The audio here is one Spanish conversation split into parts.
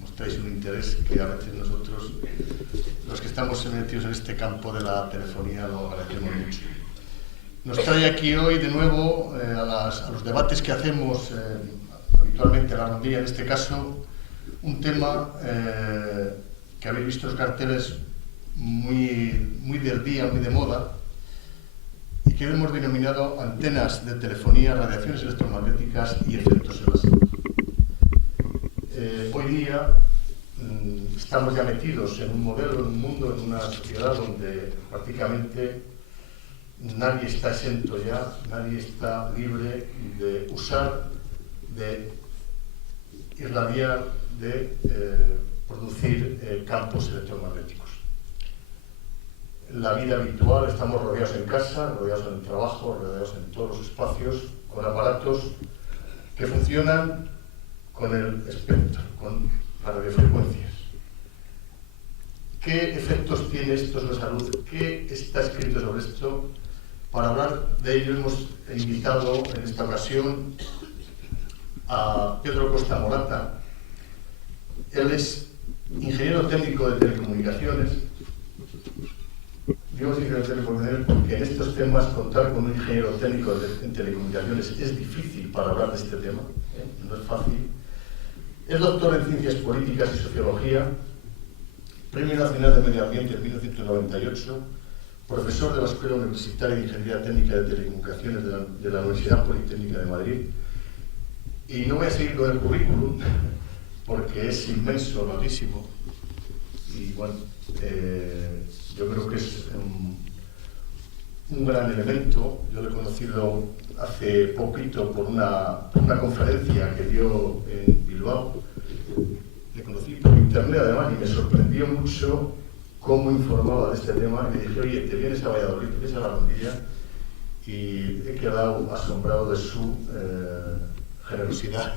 mostráis un interés que a veces nosotros, los que estamos metidos en este campo de la telefonía, lo agradecemos mucho. Nos trae aquí hoy de nuevo a los debates que hacemos habitualmente en la rondilla, en este caso, un tema que habéis visto en los carteles muy del día, muy de moda, y que hemos denominado antenas de telefonía, radiaciones electromagnéticas y efectos en la salud. Hoy día estamos ya metidos en un modelo, en un mundo, en una sociedad donde prácticamente nadie está exento ya, nadie está libre de usar, de irradiar, de producir campos electromagnéticos. La vida habitual, estamos rodeados en casa, rodeados en el trabajo, rodeados en todos los espacios, con aparatos que funcionan con el espectro, con las radiofrecuencias. ¿Qué efectos tiene esto en la salud? ¿Qué está escrito sobre esto? Para hablar de ello hemos invitado en esta ocasión a Pedro Costa Morata. Él es ingeniero técnico de telecomunicaciones. Digo ingeniero de telecomunicaciones porque en estos temas contar con un ingeniero técnico en telecomunicaciones es difícil para hablar de este tema, no es fácil. Es doctor en Ciencias Políticas y Sociología, Premio Nacional de Medio Ambiente en 1998, profesor de la Escuela Universitaria de Ingeniería Técnica de Telecomunicaciones de la Universidad Politécnica de Madrid. Y no voy a seguir con el currículum, porque es inmenso, larguísimo. Y bueno, yo creo que es un gran elemento. Yo lo he conocido hace poquito por una conferencia que dio en Bilbao. Le conocí por internet además y me sorprendió mucho cómo informaba de este tema. Y le dije, oye, te vienes a Valladolid, te vienes a la rondilla, y he quedado asombrado de su generosidad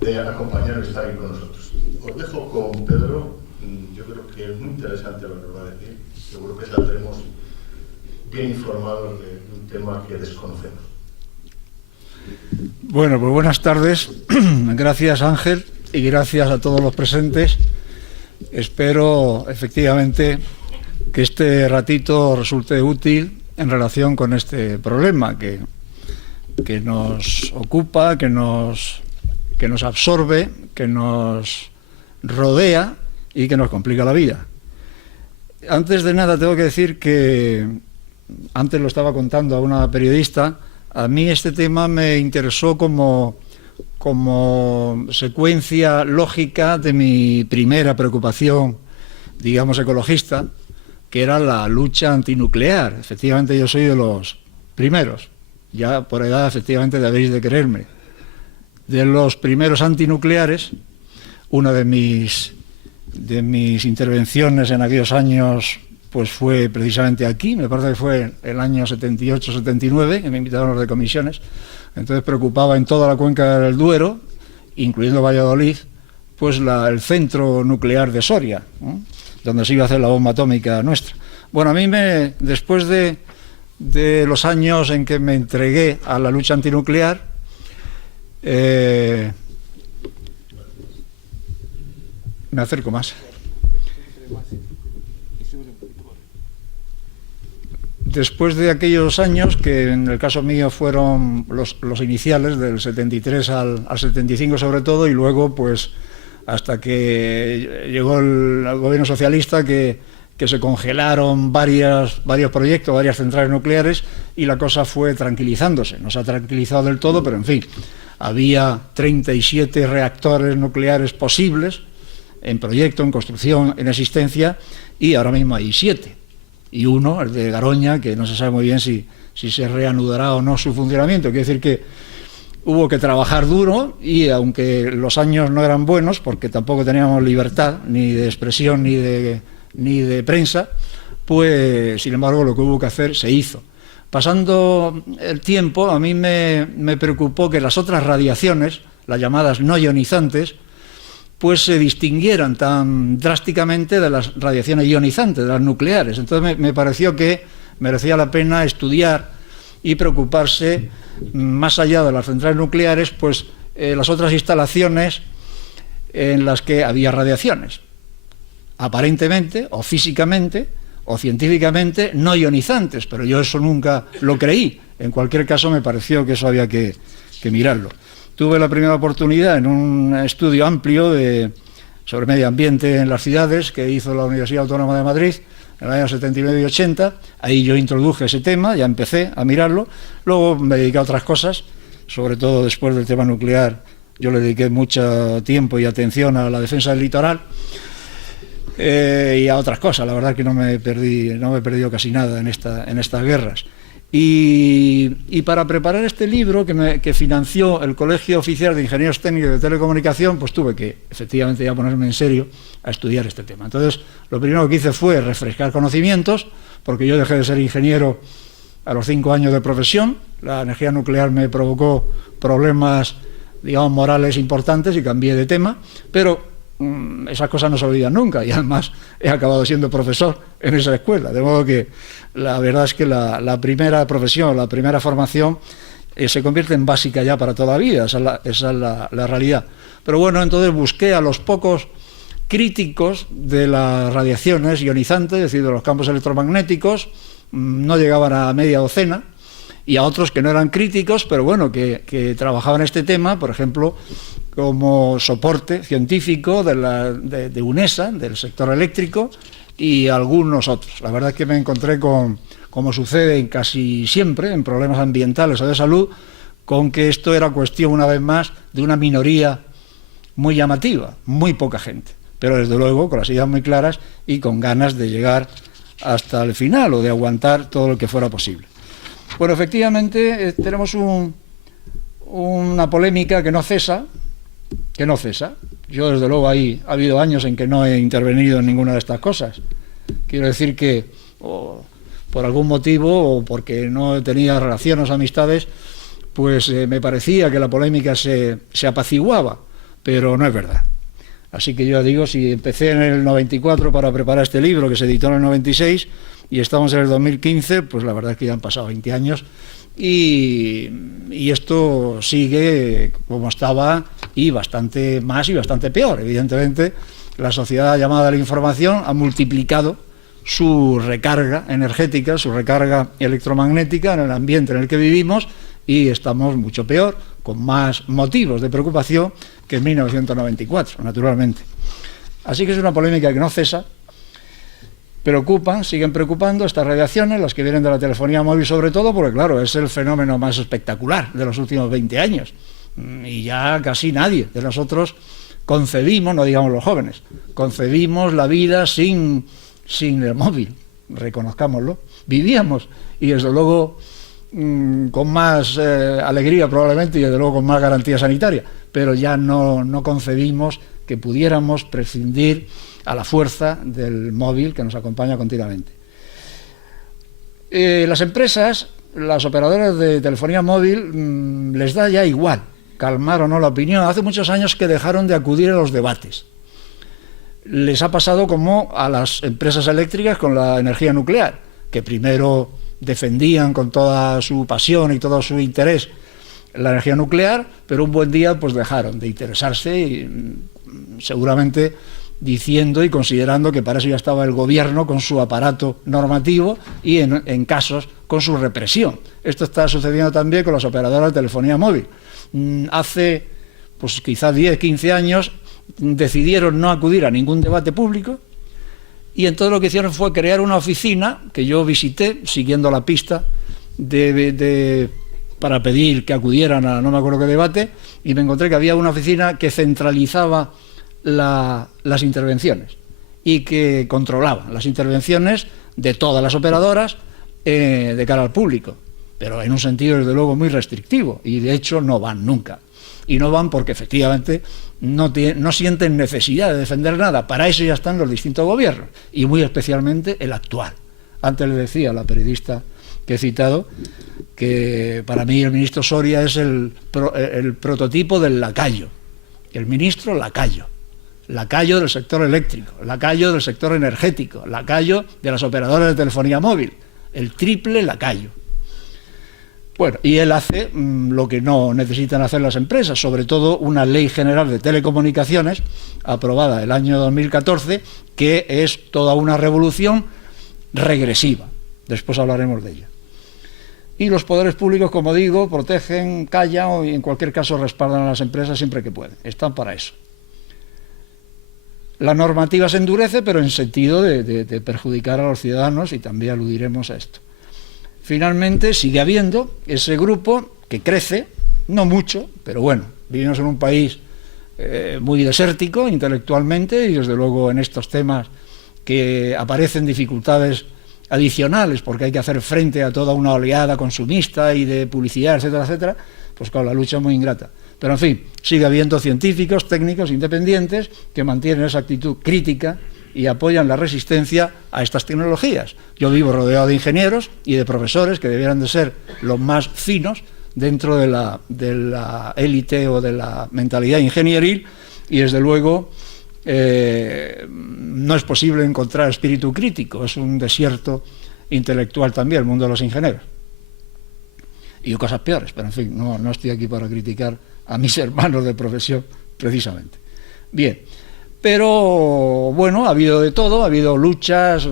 de acompañarnos y estar aquí con nosotros. Os dejo con Pedro. Yo creo que es muy interesante lo que os va a decir. Seguro que saldremos bien informados de un tema que desconocemos. Bueno, pues buenas tardes. Gracias, Ángel, y gracias a todos los presentes. Espero, efectivamente, que este ratito resulte útil en relación con este problema que nos ocupa, que nos absorbe, que nos rodea y que nos complica la vida. Antes de nada tengo que decir que, antes lo estaba contando a una periodista, a mí este tema me interesó como secuencia lógica de mi primera preocupación, digamos, ecologista, que era la lucha antinuclear. Efectivamente, yo soy de los primeros, ya por edad, efectivamente, debéis de quererme, de los primeros antinucleares. Una de mis intervenciones en aquellos años pues fue precisamente aquí, me parece que fue el año 78-79, que me invitaron los de comisiones. Entonces preocupaba en toda la cuenca del Duero, incluyendo Valladolid, pues el centro nuclear de Soria, ¿no?, donde se iba a hacer la bomba atómica nuestra. Bueno, a mí después de los años en que me entregué a la lucha antinuclear, me acerco más. Después de aquellos años, que en el caso mío fueron los iniciales, del 73 al 75 sobre todo, y luego pues hasta que llegó el gobierno socialista, que se congelaron varios proyectos, varias centrales nucleares, y la cosa fue tranquilizándose. No se ha tranquilizado del todo, pero en fin, había 37 reactores nucleares posibles en proyecto, en construcción, en existencia, y ahora mismo hay 7. Y uno, el de Garoña, que no se sabe muy bien si se reanudará o no su funcionamiento. Quiere decir que hubo que trabajar duro, y aunque los años no eran buenos, porque tampoco teníamos libertad ni de expresión ni de prensa, pues sin embargo lo que hubo que hacer se hizo. Pasando el tiempo, a mí me preocupó que las otras radiaciones, las llamadas no ionizantes, pues se distinguieran tan drásticamente de las radiaciones ionizantes, de las nucleares. Entonces me pareció que merecía la pena estudiar y preocuparse, más allá de las centrales nucleares, pues las otras instalaciones en las que había radiaciones, aparentemente, o físicamente, o científicamente, no ionizantes, pero yo eso nunca lo creí. En cualquier caso, me pareció que eso había que mirarlo. Tuve la primera oportunidad en un estudio amplio sobre medio ambiente en las ciudades que hizo la Universidad Autónoma de Madrid en el año 79 y 80. Ahí yo introduje ese tema, ya empecé a mirarlo. Luego me dediqué a otras cosas, sobre todo después del tema nuclear. Yo le dediqué mucho tiempo y atención a la defensa del litoral y a otras cosas. La verdad que no me he perdido casi nada en estas guerras. Y para preparar este libro que financió el Colegio Oficial de Ingenieros Técnicos de Telecomunicación, pues tuve que efectivamente ya ponerme en serio a estudiar este tema. Entonces, lo primero que hice fue refrescar conocimientos, porque yo dejé de ser ingeniero a los 5 años de profesión. La energía nuclear me provocó problemas, digamos, morales importantes y cambié de tema, pero esas cosas no se olvidan nunca, y además he acabado siendo profesor en esa escuela, de modo que la verdad es que la primera profesión, la primera formación se convierte en básica ya para toda la vida, esa es la realidad. Pero bueno, entonces busqué a los pocos críticos de las radiaciones ionizantes, es decir, de los campos electromagnéticos, no llegaban a media docena, y a otros que no eran críticos, pero bueno, que trabajaban este tema, por ejemplo, como soporte científico de UNESA, del sector eléctrico, y algunos otros. La verdad es que me encontré con, como sucede casi siempre en problemas ambientales o de salud, con que esto era cuestión, una vez más, de una minoría muy llamativa, muy poca gente, pero desde luego con las ideas muy claras y con ganas de llegar hasta el final o de aguantar todo lo que fuera posible. Bueno, efectivamente tenemos una polémica que no cesa. Yo, desde luego, ha habido años en que no he intervenido en ninguna de estas cosas. Quiero decir que, por algún motivo, o porque no tenía relaciones o amistades, pues me parecía que la polémica se apaciguaba, pero no es verdad. Así que yo digo, si empecé en el 94 para preparar este libro, que se editó en el 96, y estamos en el 2015, pues la verdad es que ya han pasado 20 años, y esto sigue como estaba, y bastante más y bastante peor. Evidentemente, la sociedad llamada a la información ha multiplicado su recarga energética, su recarga electromagnética en el ambiente en el que vivimos, y estamos mucho peor, con más motivos de preocupación que en 1994, naturalmente. Así que es una polémica que no cesa. Siguen preocupando estas radiaciones, las que vienen de la telefonía móvil sobre todo, porque claro, es el fenómeno más espectacular de los últimos 20 años. Y ya casi nadie de nosotros concebimos, no digamos los jóvenes, concebimos la vida sin el móvil, reconozcámoslo. Vivíamos, y desde luego con más alegría probablemente, y desde luego con más garantía sanitaria, pero ya no concebimos que pudiéramos prescindir a la fuerza del móvil que nos acompaña continuamente. Las empresas, las operadoras de telefonía móvil, les da ya igual calmar o no la opinión. Hace muchos años que dejaron de acudir a los debates. Les ha pasado como a las empresas eléctricas con la energía nuclear, que primero defendían con toda su pasión y todo su interés la energía nuclear, pero un buen día pues dejaron de interesarse, y seguramente diciendo y considerando que para eso ya estaba el gobierno con su aparato normativo y en casos con su represión. Esto está sucediendo también con las operadoras de telefonía móvil. Hace pues quizá 10, 15 años decidieron no acudir a ningún debate público, y entonces lo que hicieron fue crear una oficina que yo visité siguiendo la pista para pedir que acudieran a no me acuerdo qué debate, y me encontré que había una oficina que centralizaba las intervenciones y que controlaba las intervenciones de todas las operadoras de cara al público, pero en un sentido desde luego muy restrictivo, y de hecho no van nunca, y no van porque efectivamente no sienten necesidad de defender nada. Para eso ya están los distintos gobiernos, y muy especialmente el actual. Antes le decía a la periodista que he citado que para mí el ministro Soria es el prototipo del lacayo, el ministro lacayo del sector eléctrico, lacayo del sector energético, lacayo de las operadoras de telefonía móvil, el triple lacayo. Bueno, y él hace lo que no necesitan hacer las empresas, sobre todo una ley general de telecomunicaciones aprobada el año 2014, que es toda una revolución regresiva. Después hablaremos de ella. Y los poderes públicos, como digo, protegen, callan y en cualquier caso respaldan a las empresas siempre que pueden. Están para eso. La normativa se endurece, pero en sentido de perjudicar a los ciudadanos, y también aludiremos a esto. Finalmente sigue habiendo ese grupo que crece, no mucho, pero bueno, vivimos en un país muy desértico intelectualmente, y desde luego en estos temas que aparecen dificultades adicionales porque hay que hacer frente a toda una oleada consumista y de publicidad, etcétera, etcétera, pues claro, la lucha es muy ingrata. Pero en fin, sigue habiendo científicos, técnicos, independientes que mantienen esa actitud crítica y apoyan la resistencia a estas tecnologías. Yo vivo rodeado de ingenieros y de profesores que debieran de ser los más finos dentro de la élite o de la mentalidad ingenieril, y desde luego no es posible encontrar espíritu crítico, es un desierto intelectual también el mundo de los ingenieros. Y cosas peores, pero en fin, no estoy aquí para criticar a mis hermanos de profesión precisamente. Bien, pero bueno, ha habido de todo, ha habido luchas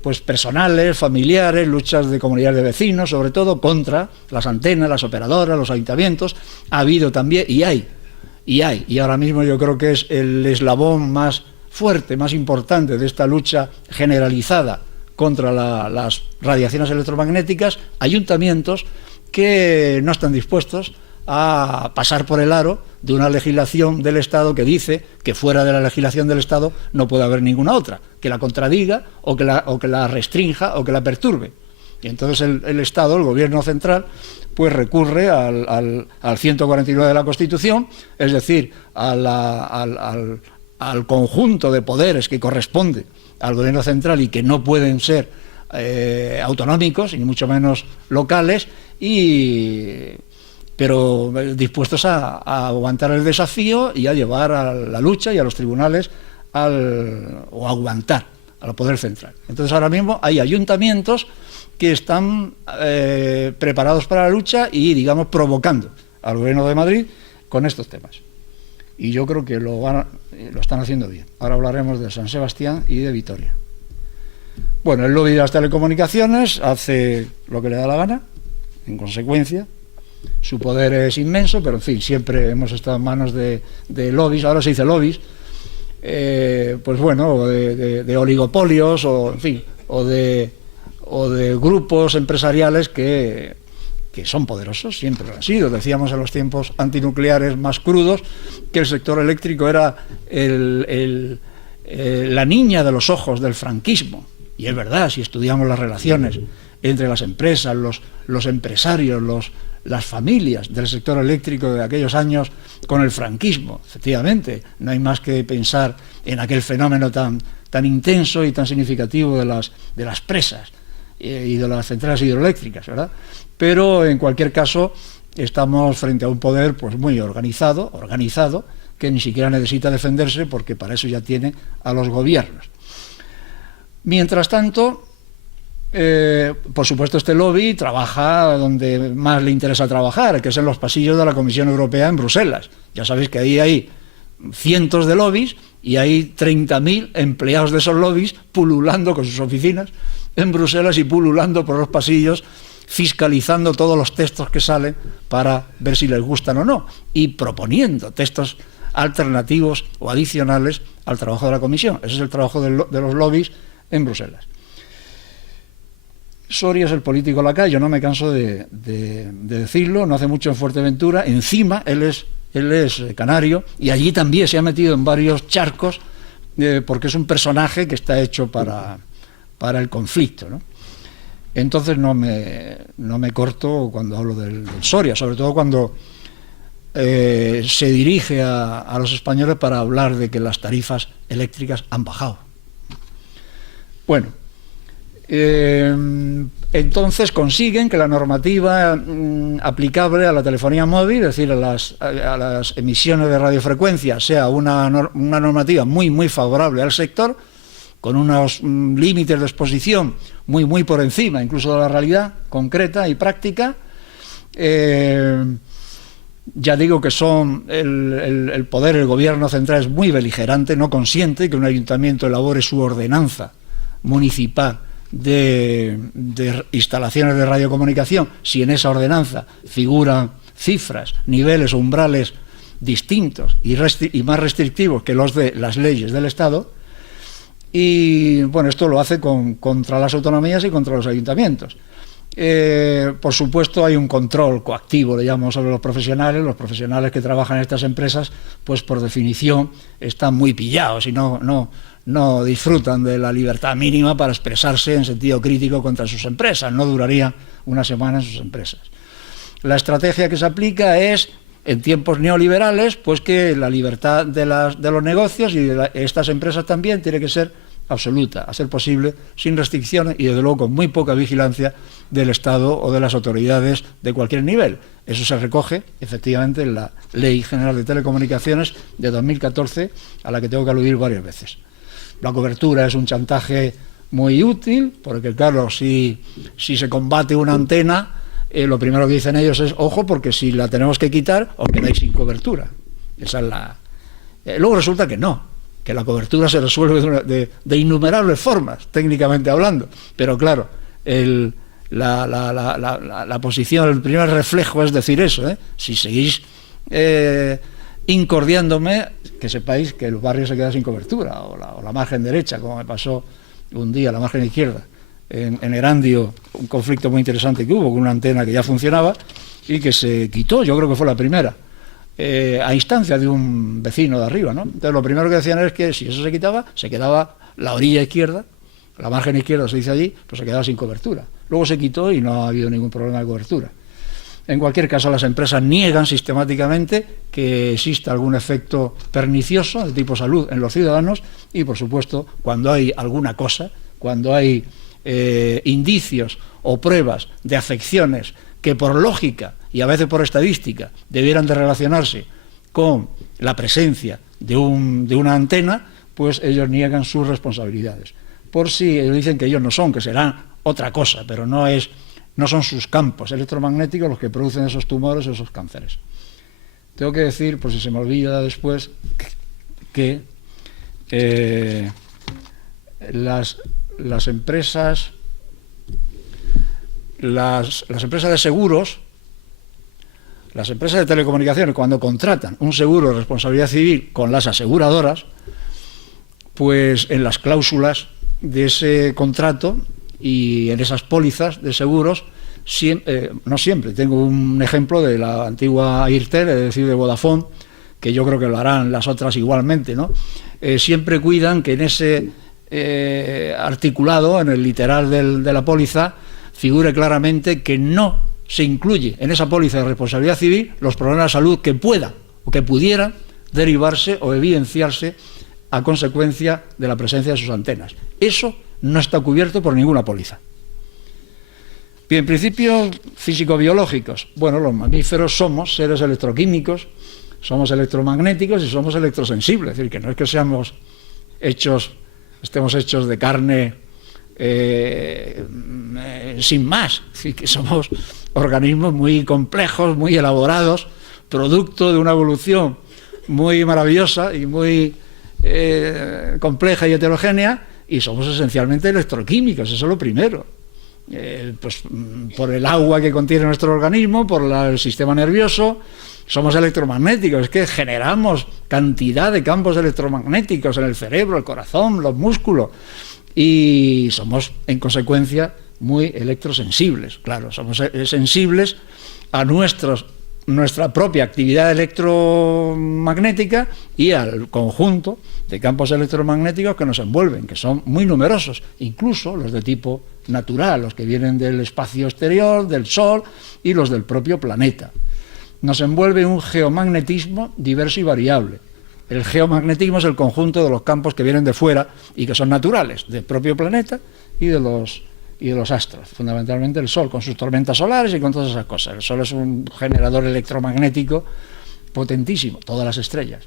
pues personales, familiares, luchas de comunidades de vecinos, sobre todo contra las antenas, las operadoras, los ayuntamientos. Ha habido también, y ahora mismo yo creo que es el eslabón más fuerte, más importante de esta lucha generalizada contra las radiaciones electromagnéticas, ayuntamientos que no están dispuestos a pasar por el aro de una legislación del Estado que dice que fuera de la legislación del Estado no puede haber ninguna otra, que la contradiga o que la restrinja o que la perturbe. Y entonces el Estado, el gobierno central, pues recurre al 149 de la Constitución, es decir, al conjunto de poderes que corresponde al gobierno central y que no pueden ser autonómicos, ni mucho menos locales, pero dispuestos a aguantar el desafío y a llevar a la lucha y a los tribunales o aguantar al poder central. Entonces ahora mismo hay ayuntamientos que están preparados para la lucha y, digamos, provocando al gobierno de Madrid con estos temas. Y yo creo que lo están haciendo bien. Ahora hablaremos de San Sebastián y de Vitoria. Bueno, el lobby de las telecomunicaciones hace lo que le da la gana, en consecuencia. Su poder es inmenso, pero en fin, siempre hemos estado en manos de lobbies, ahora se dice lobbies, pues bueno, de oligopolios, o en fin, o de grupos empresariales que son poderosos, siempre lo han sido. Decíamos en los tiempos antinucleares más crudos que el sector eléctrico era la niña de los ojos del franquismo, y es verdad, si estudiamos las relaciones entre las empresas, los empresarios, las familias del sector eléctrico de aquellos años con el franquismo, efectivamente, no hay más que pensar en aquel fenómeno tan intenso y tan significativo de las presas y de las centrales hidroeléctricas, ¿verdad? Pero en cualquier caso estamos frente a un poder pues muy organizado, que ni siquiera necesita defenderse porque para eso ya tiene a los gobiernos. Mientras tanto, por supuesto, este lobby trabaja donde más le interesa trabajar, que es en los pasillos de la Comisión Europea en Bruselas. Ya sabéis que ahí hay cientos de lobbies y hay 30.000 empleados de esos lobbies pululando con sus oficinas en Bruselas y pululando por los pasillos, fiscalizando todos los textos que salen para ver si les gustan o no, y proponiendo textos alternativos o adicionales al trabajo de la Comisión. Ese es el trabajo de los lobbies en Bruselas. Soria es el político lacayo, no me canso de decirlo, no hace mucho en Fuerteventura, encima él es canario, y allí también se ha metido en varios charcos porque es un personaje que está hecho para el conflicto, ¿no? Entonces no me corto cuando hablo del Soria, sobre todo cuando se dirige a los españoles para hablar de que las tarifas eléctricas han bajado. Bueno, entonces consiguen que la normativa aplicable a la telefonía móvil, es decir, a las emisiones de radiofrecuencia, sea una normativa muy, muy favorable al sector, con unos límites de exposición muy por encima, incluso de la realidad concreta y práctica. Ya digo que el poder, el gobierno central es muy beligerante, no consiente que un ayuntamiento elabore su ordenanza municipal de instalaciones de radiocomunicación si en esa ordenanza figuran cifras, niveles o umbrales distintos y más restrictivos que los de las leyes del Estado. Y bueno, esto lo hace contra las autonomías y contra los ayuntamientos. Por supuesto hay un control coactivo, le llamo, sobre los profesionales que trabajan en estas empresas, pues por definición están muy pillados y no disfrutan de la libertad mínima para expresarse en sentido crítico contra sus empresas, no duraría una semana en sus empresas. La estrategia que se aplica es, en tiempos neoliberales, pues que la libertad de los negocios y de estas empresas también tiene que ser absoluta, a ser posible, sin restricciones y desde luego con muy poca vigilancia del Estado o de las autoridades de cualquier nivel. Eso se recoge efectivamente en la Ley General de Telecomunicaciones de 2014, a la que tengo que aludir varias veces. La cobertura es un chantaje muy útil, porque claro, si se combate una antena, lo primero que dicen ellos es, ojo, porque si la tenemos que quitar, os quedáis sin cobertura. Esa es la... luego resulta que no, que la cobertura se resuelve de innumerables formas, técnicamente hablando, pero claro, la posición, el primer reflejo es decir eso, si seguís incordiándome, que sepáis que el barrio se queda sin cobertura, o la margen derecha, como me pasó un día, la margen izquierda, en Erandio, un conflicto muy interesante que hubo con una antena que ya funcionaba y que se quitó, yo creo que fue la primera, a instancia de un vecino de arriba, ¿no? Entonces lo primero que decían es que si eso se quitaba, se quedaba la orilla izquierda, la margen izquierda se dice allí, pues se quedaba sin cobertura. Luego se quitó y no ha habido ningún problema de cobertura. En cualquier caso, las empresas niegan sistemáticamente que exista algún efecto pernicioso de tipo salud en los ciudadanos y, por supuesto, cuando hay alguna cosa, cuando hay indicios o pruebas de afecciones que por lógica y a veces por estadística debieran de relacionarse con la presencia de una antena, pues ellos niegan sus responsabilidades. Por si ellos dicen que ellos no son, que serán otra cosa, pero no son sus campos electromagnéticos los que producen esos tumores o esos cánceres. Tengo que decir, por si se me olvida después, que las empresas de seguros, las empresas de telecomunicaciones, cuando contratan un seguro de responsabilidad civil con las aseguradoras, pues en las cláusulas de ese contrato y en esas pólizas de seguros, no siempre, tengo un ejemplo de la antigua Airtel, es decir, de Vodafone, que yo creo que lo harán las otras igualmente, ¿no? Siempre cuidan que en ese articulado, en el literal de la póliza, figure claramente que no se incluye en esa póliza de responsabilidad civil los problemas de salud que puedan o que pudieran derivarse o evidenciarse a consecuencia de la presencia de sus antenas. Eso no está cubierto por ninguna póliza. Bien, principios físico-biológicos. Bueno, los mamíferos somos seres electroquímicos, somos electromagnéticos y somos electrosensibles. Es decir, que no es que estemos hechos de carne sin más. Es decir, que somos organismos muy complejos, muy elaborados, producto de una evolución muy maravillosa y muy compleja y heterogénea, y somos esencialmente electroquímicos, eso es lo primero. Pues por el agua que contiene nuestro organismo, por el sistema nervioso, somos electromagnéticos, es que generamos cantidad de campos electromagnéticos en el cerebro, el corazón, los músculos, y somos en consecuencia muy electrosensibles. Claro, somos sensibles a nuestra propia actividad electromagnética y al conjunto de campos electromagnéticos que nos envuelven, que son muy numerosos, incluso los de tipo natural, los que vienen del espacio exterior, del Sol, y los del propio planeta. Nos envuelve un geomagnetismo diverso y variable. El geomagnetismo es el conjunto de los campos que vienen de fuera y que son naturales, del propio planeta y de los astros, fundamentalmente el Sol, con sus tormentas solares y con todas esas cosas. El Sol es un generador electromagnético potentísimo, todas las estrellas.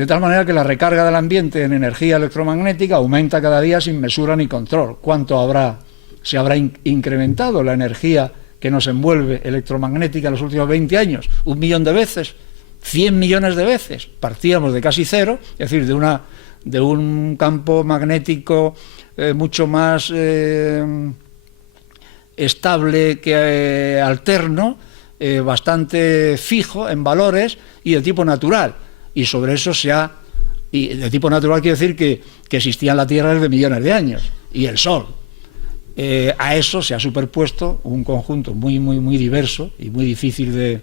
de tal manera que la recarga del ambiente en energía electromagnética aumenta cada día sin mesura ni control. ¿Cuánto se habrá incrementado la energía que nos envuelve electromagnética en los últimos 20 años? 1 millón de veces, 100 millones de veces. Partíamos de casi cero, es decir, de un campo magnético mucho más estable que alterno, bastante fijo en valores y de tipo natural. Y sobre eso y de tipo natural quiere decir que existía en la Tierra desde millones de años, y el Sol. A eso se ha superpuesto un conjunto muy, muy, muy diverso y muy difícil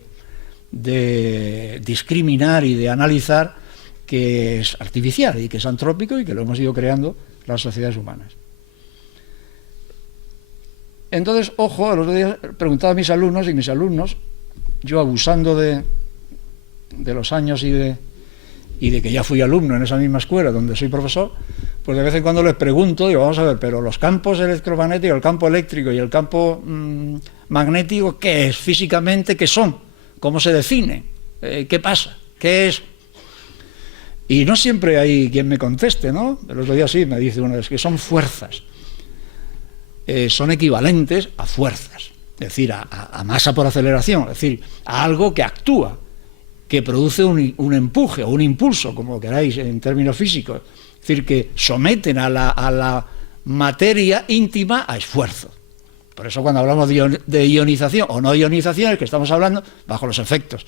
de discriminar y de analizar, que es artificial y que es antrópico y que lo hemos ido creando las sociedades humanas. Entonces, ojo, los otros días preguntaba a mis alumnos, yo abusando de los años y de que ya fui alumno en esa misma escuela donde soy profesor, pues de vez en cuando les pregunto, digo, vamos a ver, pero los campos electromagnéticos, el campo eléctrico y el campo magnético, ¿qué es físicamente? ¿Qué son? ¿Cómo se define? ¿Qué pasa? ¿Qué es? Y no siempre hay quien me conteste, ¿no? El otro día sí, me dice uno, es que son fuerzas. Son equivalentes a fuerzas, es decir, a masa por aceleración, es decir, a algo que actúa, que produce un empuje o un impulso, como queráis en términos físicos, es decir, que someten a la materia íntima a esfuerzo. Por eso cuando hablamos de ionización o no ionización, es que estamos hablando bajo los efectos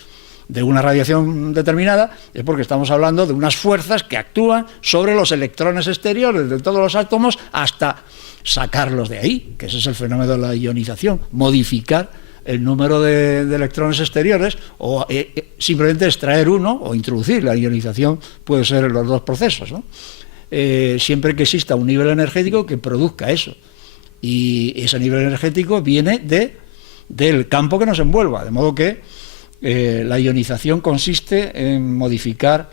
de una radiación determinada, es porque estamos hablando de unas fuerzas que actúan sobre los electrones exteriores de todos los átomos hasta sacarlos de ahí, que ese es el fenómeno de la ionización, modificar el número de electrones exteriores o simplemente extraer uno o introducir. La ionización puede ser en los dos procesos, ¿no? Siempre que exista un nivel energético que produzca eso, y ese nivel energético viene del campo que nos envuelva, de modo que la ionización consiste en mover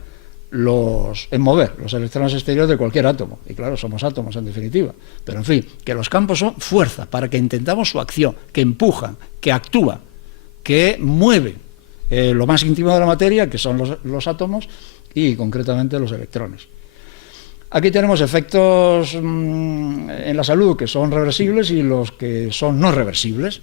los electrones exteriores de cualquier átomo, y claro, somos átomos en definitiva, pero en fin, que los campos son fuerzas para que entendamos su acción, que empujan, que actúan, que mueven lo más íntimo de la materia, que son los átomos y concretamente los electrones. Aquí tenemos efectos en la salud que son reversibles y los que son no reversibles,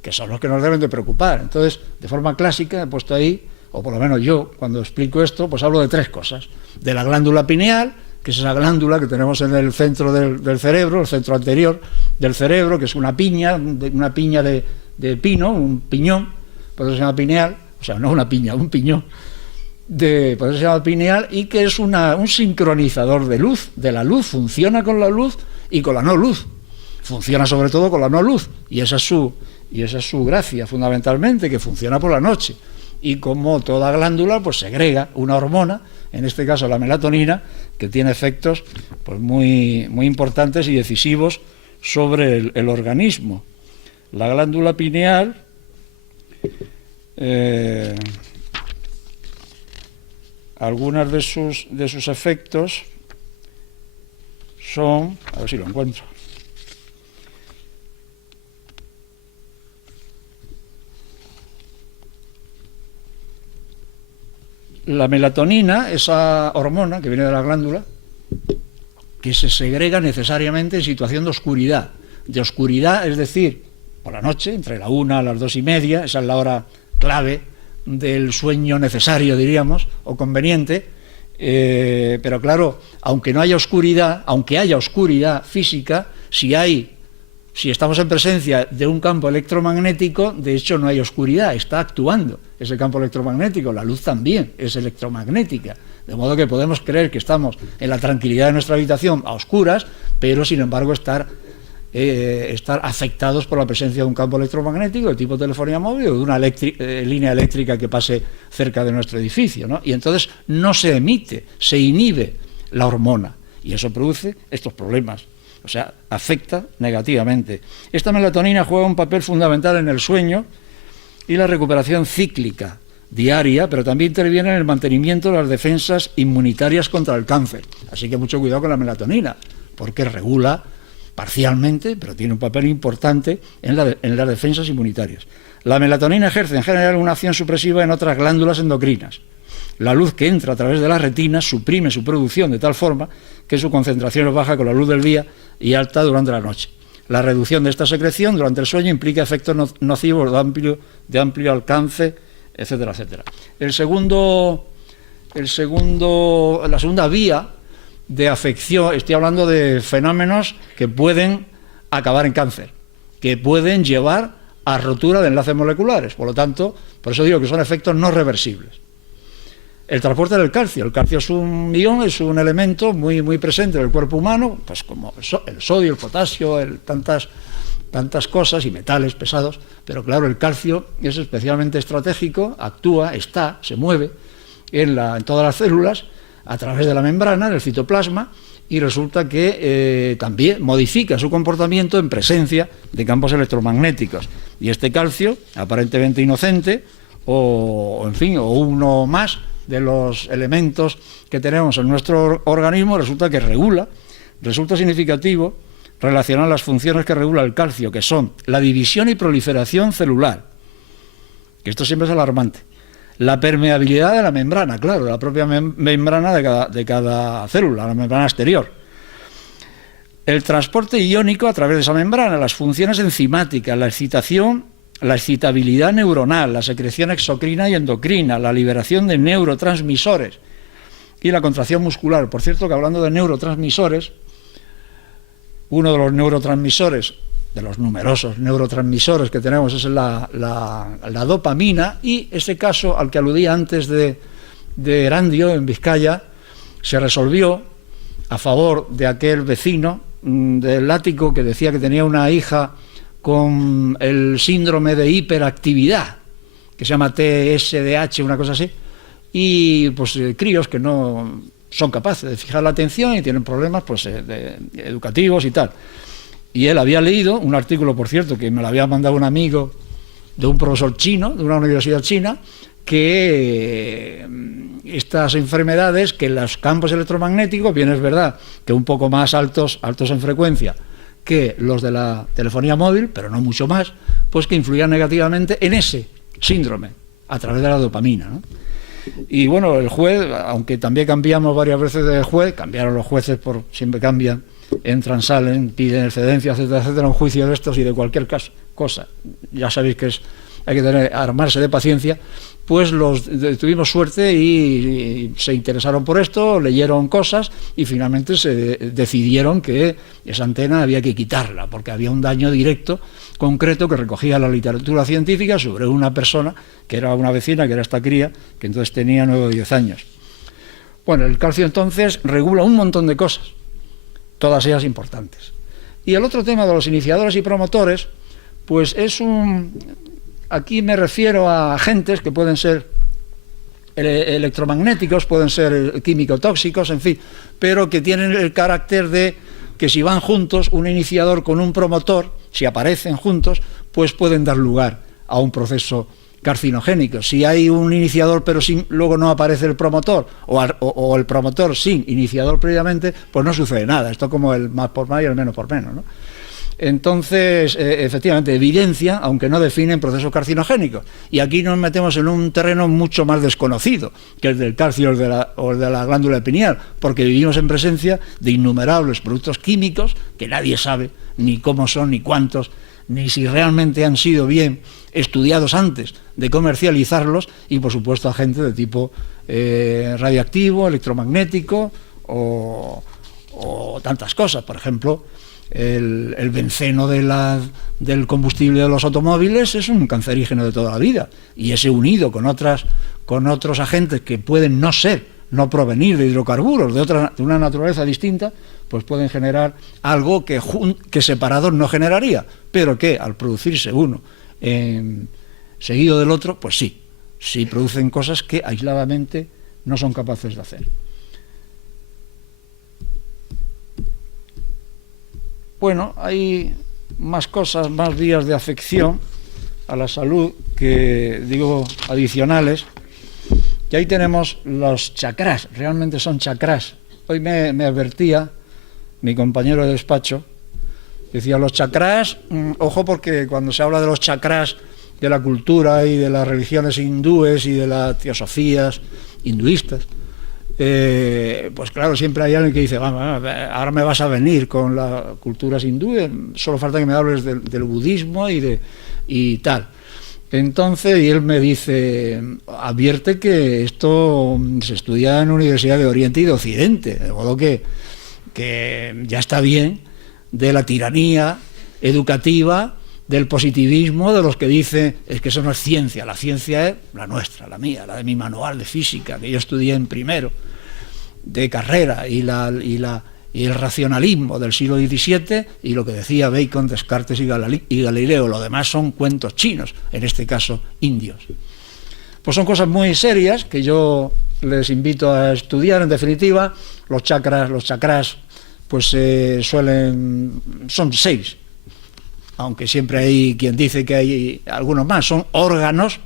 que son los que nos deben de preocupar. Entonces, de forma clásica he puesto ahí, o por lo menos yo, cuando explico esto, pues hablo de 3 cosas. De la glándula pineal, que es esa glándula que tenemos en el centro del cerebro, el centro anterior del cerebro, que es una piña de pino, un piñón, por eso se llama pineal, o sea, no una piña, un piñón, por eso se llama pineal, y que es un sincronizador de luz, de la luz, funciona con la luz y con la no luz, funciona sobre todo con la no luz, y esa es su gracia, fundamentalmente, que funciona por la noche. Y como toda glándula, pues segrega una hormona, en este caso la melatonina, que tiene efectos pues muy, muy importantes y decisivos sobre el organismo. La glándula pineal algunos de sus efectos son, a ver si lo encuentro. La melatonina, esa hormona que viene de la glándula, que se segrega necesariamente en situación de oscuridad. De oscuridad, es decir, por la noche, entre la 1 a las 2:30, esa es la hora clave del sueño necesario, diríamos, o conveniente, pero claro, aunque haya oscuridad física, si estamos en presencia de un campo electromagnético, de hecho no hay oscuridad, está actuando ese campo electromagnético, la luz también es electromagnética, de modo que podemos creer que estamos en la tranquilidad de nuestra habitación a oscuras, pero sin embargo estar afectados por la presencia de un campo electromagnético de tipo telefonía móvil o de una línea eléctrica que pase cerca de nuestro edificio, ¿no? Y entonces no se emite, se inhibe la hormona, y eso produce estos problemas. O sea, afecta negativamente. Esta melatonina juega un papel fundamental en el sueño y la recuperación cíclica diaria, pero también interviene en el mantenimiento de las defensas inmunitarias contra el cáncer. Así que mucho cuidado con la melatonina, porque regula parcialmente, pero tiene un papel importante en las defensas inmunitarias. La melatonina ejerce en general una acción supresiva en otras glándulas endocrinas. La luz que entra a través de la retina suprime su producción de tal forma que su concentración es baja con la luz del día y alta durante la noche. La reducción de esta secreción durante el sueño implica efectos nocivos de amplio alcance, etcétera, etcétera. La segunda vía de afección, estoy hablando de fenómenos que pueden acabar en cáncer, que pueden llevar a rotura de enlaces moleculares. Por lo tanto, por eso digo que son efectos no reversibles. El transporte del calcio. El calcio es un ion, es un elemento muy, muy presente en el cuerpo humano, pues como el sodio, el potasio, tantas cosas y metales pesados, pero claro, el calcio es especialmente estratégico, actúa, se mueve en todas las células a través de la membrana, en el citoplasma, y resulta que también modifica su comportamiento en presencia de campos electromagnéticos. Y este calcio, aparentemente inocente, o uno más de los elementos que tenemos en nuestro organismo, resulta que resulta significativo relacionar las funciones que regula el calcio, que son la división y proliferación celular, que esto siempre es alarmante, la permeabilidad de la membrana, claro, de la propia membrana de cada célula, la membrana exterior, el transporte iónico a través de esa membrana, las funciones enzimáticas, la excitación, la excitabilidad neuronal, la secreción exocrina y endocrina, la liberación de neurotransmisores y la contracción muscular. Por cierto, que hablando de neurotransmisores, uno de los neurotransmisores, de los numerosos neurotransmisores que tenemos, es la dopamina, y ese caso al que aludía antes de Erandio, en Vizcaya, se resolvió a favor de aquel vecino del ático que decía que tenía una hija con el síndrome de hiperactividad, que se llama TSDH, una cosa así, y pues críos que no son capaces de fijar la atención y tienen problemas pues educativos y tal. Y él había leído un artículo, por cierto, que me lo había mandado un amigo de un profesor chino, de una universidad china, que estas enfermedades, que los campos electromagnéticos, bien es verdad que un poco más altos en frecuencia que los de la telefonía móvil, pero no mucho más, pues que influían negativamente en ese síndrome, a través de la dopamina, ¿no? Y bueno, el juez, aunque también cambiamos varias veces de juez, cambiaron los jueces, siempre cambian, entran, salen, piden excedencias, etcétera, etcétera, un juicio de estos y de cualquier cosa, ya sabéis que hay que armarse de paciencia, pues tuvimos suerte y se interesaron por esto, leyeron cosas y finalmente se decidieron que esa antena había que quitarla, porque había un daño directo, concreto, que recogía la literatura científica sobre una persona, que era una vecina, que era esta cría, que entonces tenía 9 o 10 años. Bueno, el calcio entonces regula un montón de cosas, todas ellas importantes. Y el otro tema de los iniciadores y promotores, pues aquí me refiero a agentes que pueden ser electromagnéticos, pueden ser químico-tóxicos, en fin, pero que tienen el carácter de que si van juntos, un iniciador con un promotor, si aparecen juntos, pues pueden dar lugar a un proceso carcinogénico. Si hay un iniciador pero luego no aparece el promotor, o el promotor sin iniciador previamente, pues no sucede nada. Esto como el más por más y el menos por menos, ¿no? Entonces, efectivamente, evidencia, aunque no definen procesos carcinogénicos. Y aquí nos metemos en un terreno mucho más desconocido que el del calcio o el de la glándula pineal, porque vivimos en presencia de innumerables productos químicos que nadie sabe ni cómo son, ni cuántos, ni si realmente han sido bien estudiados antes de comercializarlos, y por supuesto agentes de tipo radiactivo, electromagnético o tantas cosas. Por ejemplo, el benceno del combustible de los automóviles es un cancerígeno de toda la vida, y ese unido con otros agentes que pueden no provenir de hidrocarburos de una naturaleza distinta, pues pueden generar algo que separados no generaría, pero que al producirse uno seguido del otro, pues sí producen cosas que aisladamente no son capaces de hacer. Bueno, hay más cosas, más vías de afección a la salud que digo adicionales, y ahí tenemos los chakras. Realmente son chakras. Hoy me advertía mi compañero de despacho, decía: los chakras, ojo, porque cuando se habla de los chakras de la cultura y de las religiones hindúes y de las teosofías hinduistas, pues claro, siempre hay alguien que dice, vamos, ahora me vas a venir con las culturas hindúes, solo falta que me hables del budismo y tal. Entonces, y él me dice, advierte que esto se estudia en la Universidad de Oriente y de Occidente, de modo que ya está bien de la tiranía educativa, del positivismo, de los que dicen, es que eso no es ciencia, la ciencia es la nuestra, la mía, la de mi manual de física, que yo estudié en primero de carrera, y el racionalismo del siglo XVII, y lo que decía Bacon, Descartes y Galileo, lo demás son cuentos chinos, en este caso indios. Pues son cosas muy serias que yo les invito a estudiar. En definitiva, los chakras, pues son 6, aunque siempre hay quien dice que hay algunos más, son órganos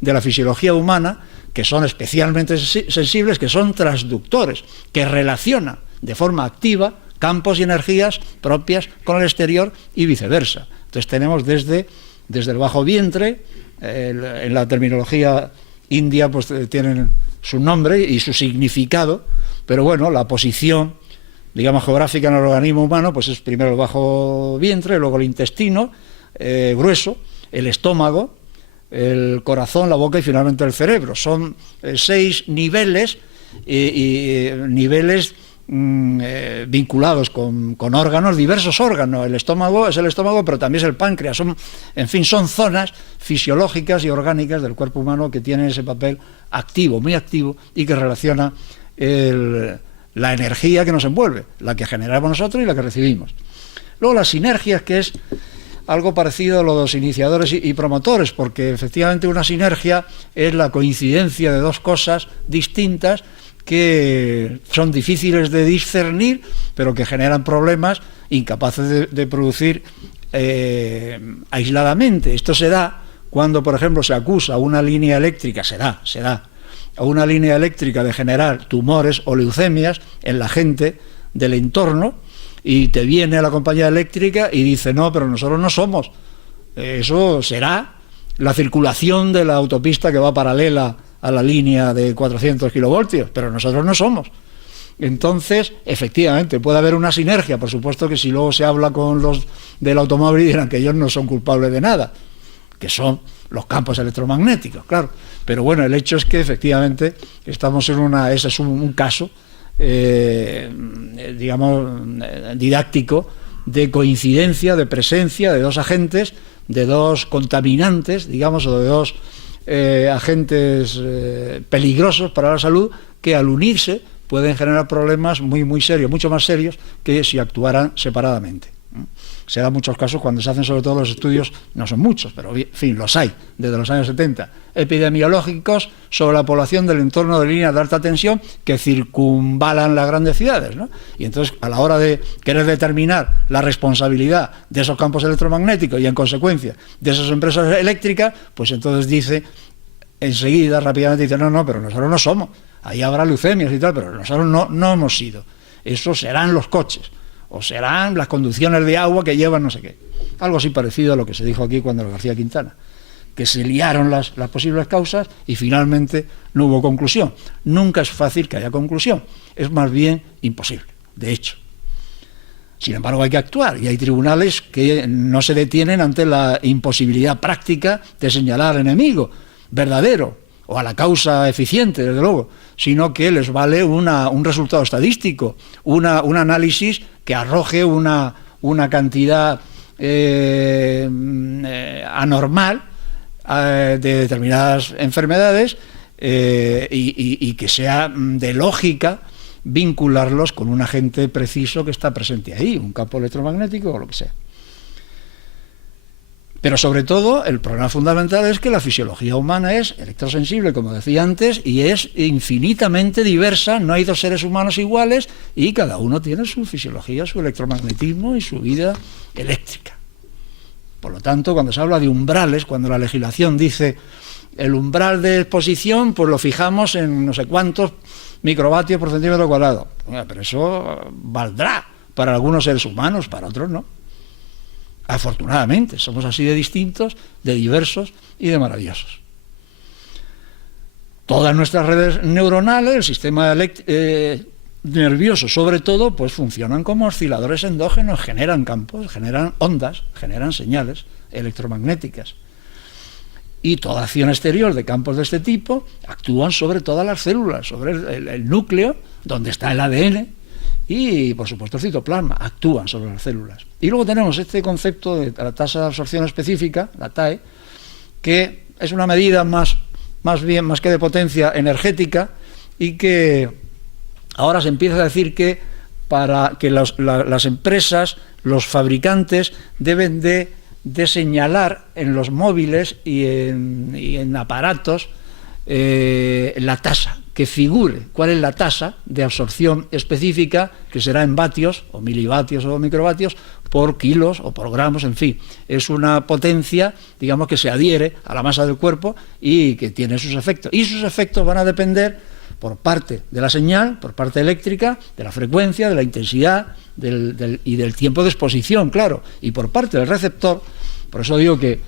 de la fisiología humana que son especialmente sensibles, que son transductores, que relacionan de forma activa campos y energías propias con el exterior y viceversa. Entonces tenemos desde el bajo vientre, en la terminología india pues tienen su nombre y su significado, pero bueno, la posición, digamos, geográfica en el organismo humano, pues es primero el bajo vientre, luego el intestino grueso, el estómago, el corazón, la boca y finalmente el cerebro. Son 6 niveles vinculados con órganos, diversos órganos. El estómago es el estómago, pero también es el páncreas. Son zonas fisiológicas y orgánicas del cuerpo humano que tienen ese papel activo, muy activo, y que relaciona la energía que nos envuelve, la que generamos nosotros y la que recibimos. Luego las sinergias, que es algo parecido a lo de los iniciadores y promotores, porque efectivamente una sinergia es la coincidencia de dos cosas distintas que son difíciles de discernir, pero que generan problemas incapaces de producir aisladamente. Esto se da cuando, por ejemplo, se acusa a una línea eléctrica, se da a una línea eléctrica de generar tumores o leucemias en la gente del entorno, y te viene a la compañía eléctrica y dice, no, pero nosotros no somos. Eso será la circulación de la autopista que va paralela a la línea de 400 kilovoltios, pero nosotros no somos. Entonces, efectivamente, puede haber una sinergia, por supuesto que si luego se habla con los del automóvil dirán que ellos no son culpables de nada, que son los campos electromagnéticos, claro. Pero bueno, el hecho es que efectivamente estamos ese es un caso, digamos, didáctico, de coincidencia, de presencia de dos agentes, de dos contaminantes, digamos, o de dos agentes peligrosos para la salud, que al unirse pueden generar problemas muy, muy serios, mucho más serios que si actuaran separadamente. Se dan muchos casos cuando se hacen, sobre todo los estudios, no son muchos, pero en fin, los hay, desde los años 70, epidemiológicos sobre la población del entorno de líneas de alta tensión que circunvalan las grandes ciudades, ¿no? Y entonces, a la hora de querer determinar la responsabilidad de esos campos electromagnéticos y, en consecuencia, de esas empresas eléctricas, pues entonces dice, enseguida, rápidamente dice, no, pero nosotros no somos, ahí habrá leucemias y tal, pero nosotros no hemos sido, eso serán los coches, o serán las conducciones de agua que llevan no sé qué. Algo así parecido a lo que se dijo aquí cuando García Quintana, que se liaron las posibles causas y finalmente no hubo conclusión. Nunca es fácil que haya conclusión, es más bien imposible, de hecho. Sin embargo, hay que actuar, y hay tribunales que no se detienen ante la imposibilidad práctica de señalar al enemigo verdadero o a la causa eficiente, desde luego, sino que les vale un resultado estadístico, un análisis que arroje una cantidad anormal de determinadas enfermedades y que sea de lógica vincularlos con un agente preciso que está presente ahí, un campo electromagnético o lo que sea. Pero sobre todo, el problema fundamental es que la fisiología humana es electrosensible, como decía antes, y es infinitamente diversa. No hay dos seres humanos iguales y cada uno tiene su fisiología, su electromagnetismo y su vida eléctrica. Por lo tanto, cuando se habla de umbrales, cuando la legislación dice el umbral de exposición, pues lo fijamos en no sé cuántos microvatios por centímetro cuadrado. Pero eso valdrá para algunos seres humanos, para otros no. Afortunadamente, somos así de distintos, de diversos y de maravillosos. todas nuestras redes neuronales, el sistema nervioso sobre todo, pues funcionan como osciladores endógenos, generan campos, generan ondas, generan señales electromagnéticas. Y toda acción exterior de campos de este tipo actúan sobre todas las células, sobre el núcleo, donde está el ADN, y por supuesto el citoplasma, actúan sobre las células. Y luego tenemos este concepto de la tasa de absorción específica, la TAE, que es una medida más que de potencia energética, y que ahora se empieza a decir que para que las empresas, los fabricantes, deben de señalar en los móviles y en aparatos la tasa, que figure cuál es la tasa de absorción específica, que será en vatios o milivatios o microvatios por kilos o por gramos, en fin. Es una potencia, digamos, que se adhiere a la masa del cuerpo y que tiene sus efectos. Y sus efectos van a depender por parte de la señal, por parte eléctrica, de la frecuencia, de la intensidad y del tiempo de exposición, claro, y por parte del receptor. Por eso digo que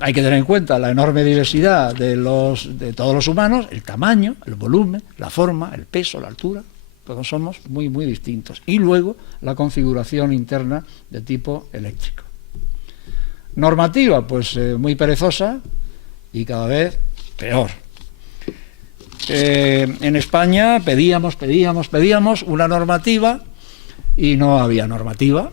hay que tener en cuenta la enorme diversidad de todos los humanos, el tamaño, el volumen, la forma, el peso, la altura, todos somos muy, muy distintos. Y luego la configuración interna de tipo eléctrico. Normativa, pues muy perezosa y cada vez peor. En España pedíamos una normativa y no había normativa.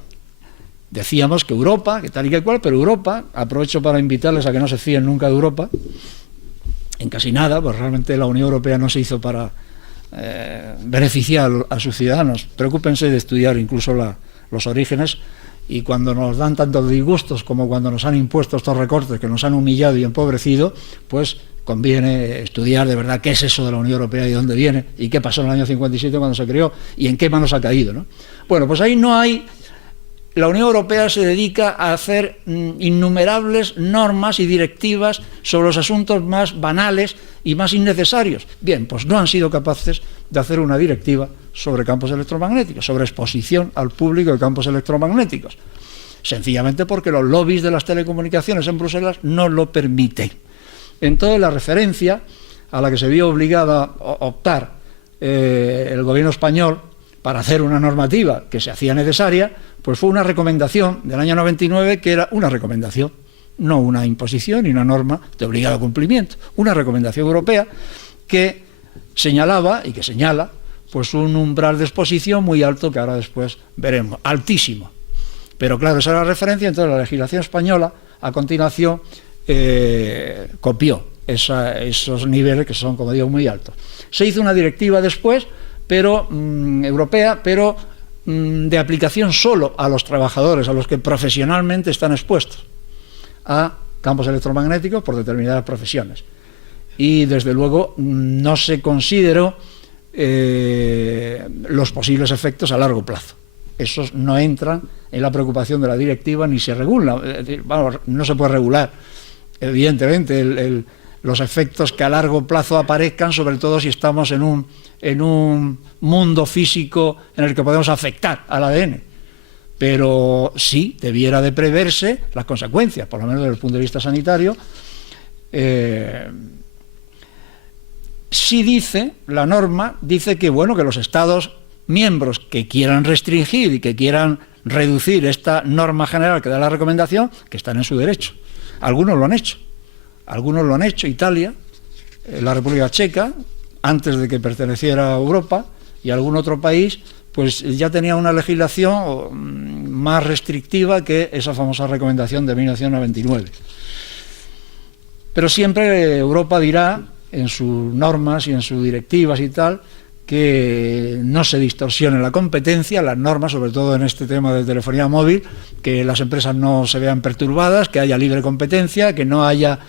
Decíamos que Europa, que tal y que cual, pero Europa, aprovecho para invitarles a que no se fíen nunca de Europa, en casi nada, pues realmente la Unión Europea no se hizo para beneficiar a sus ciudadanos. Preocúpense de estudiar incluso los orígenes, y cuando nos dan tantos disgustos como cuando nos han impuesto estos recortes que nos han humillado y empobrecido, pues conviene estudiar de verdad qué es eso de la Unión Europea y de dónde viene y qué pasó en el año 57 cuando se creó y en qué manos ha caído, ¿no? Bueno, pues ahí no hay. La Unión Europea se dedica a hacer innumerables normas y directivas sobre los asuntos más banales y más innecesarios. Bien, pues no han sido capaces de hacer una directiva sobre campos electromagnéticos, sobre exposición al público de campos electromagnéticos. Sencillamente porque los lobbies de las telecomunicaciones en Bruselas no lo permiten. Entonces la referencia a la que se vio obligada a optar el gobierno español para hacer una normativa que se hacía necesaria, pues fue una recomendación del año 99, que era una recomendación, no una imposición ni una norma de obligado cumplimiento, una recomendación europea que señalaba y que señala pues un umbral de exposición muy alto, que ahora después veremos, altísimo. Pero claro, esa era la referencia, entonces la legislación española a continuación copió esos niveles que son, como digo, muy altos. Se hizo una directiva después, pero europea, pero de aplicación solo a los trabajadores, a los que profesionalmente están expuestos a campos electromagnéticos por determinadas profesiones. Y desde luego no se consideró los posibles efectos a largo plazo. Esos no entran en la preocupación de la directiva ni se regulan. Es decir, vamos, no se puede regular, evidentemente, los efectos que a largo plazo aparezcan, sobre todo si estamos en un mundo físico en el que podemos afectar al ADN. Pero sí debiera de preverse las consecuencias, por lo menos desde el punto de vista sanitario. Sí dice, la norma dice que, bueno, que los Estados miembros que quieran restringir y que quieran reducir esta norma general que da la recomendación, que están en su derecho. Algunos lo han hecho, Italia, la República Checa, antes de que perteneciera a Europa, y algún otro país, pues ya tenía una legislación más restrictiva que esa famosa recomendación de 1999. Pero siempre Europa dirá, en sus normas y en sus directivas y tal, que no se distorsione la competencia, las normas, sobre todo en este tema de telefonía móvil, que las empresas no se vean perturbadas, que haya libre competencia, que no haya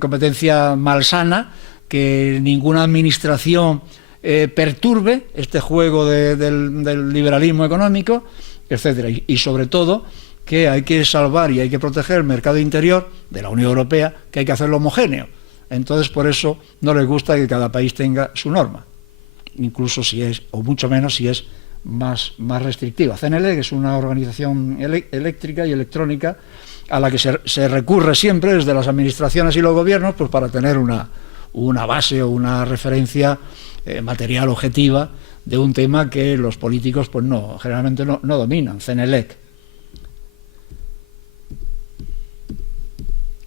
competencia malsana, que ninguna administración perturbe este juego del liberalismo económico, etcétera. Y sobre todo que hay que salvar y hay que proteger el mercado interior de la Unión Europea, que hay que hacerlo homogéneo. Entonces, por eso no les gusta que cada país tenga su norma, incluso si es, o mucho menos si es más restrictiva. CNL, que es una organización eléctrica y electrónica a la que se recurre siempre desde las administraciones y los gobiernos, pues para tener una base o una referencia material objetiva de un tema que los políticos pues generalmente no dominan, CENELEC.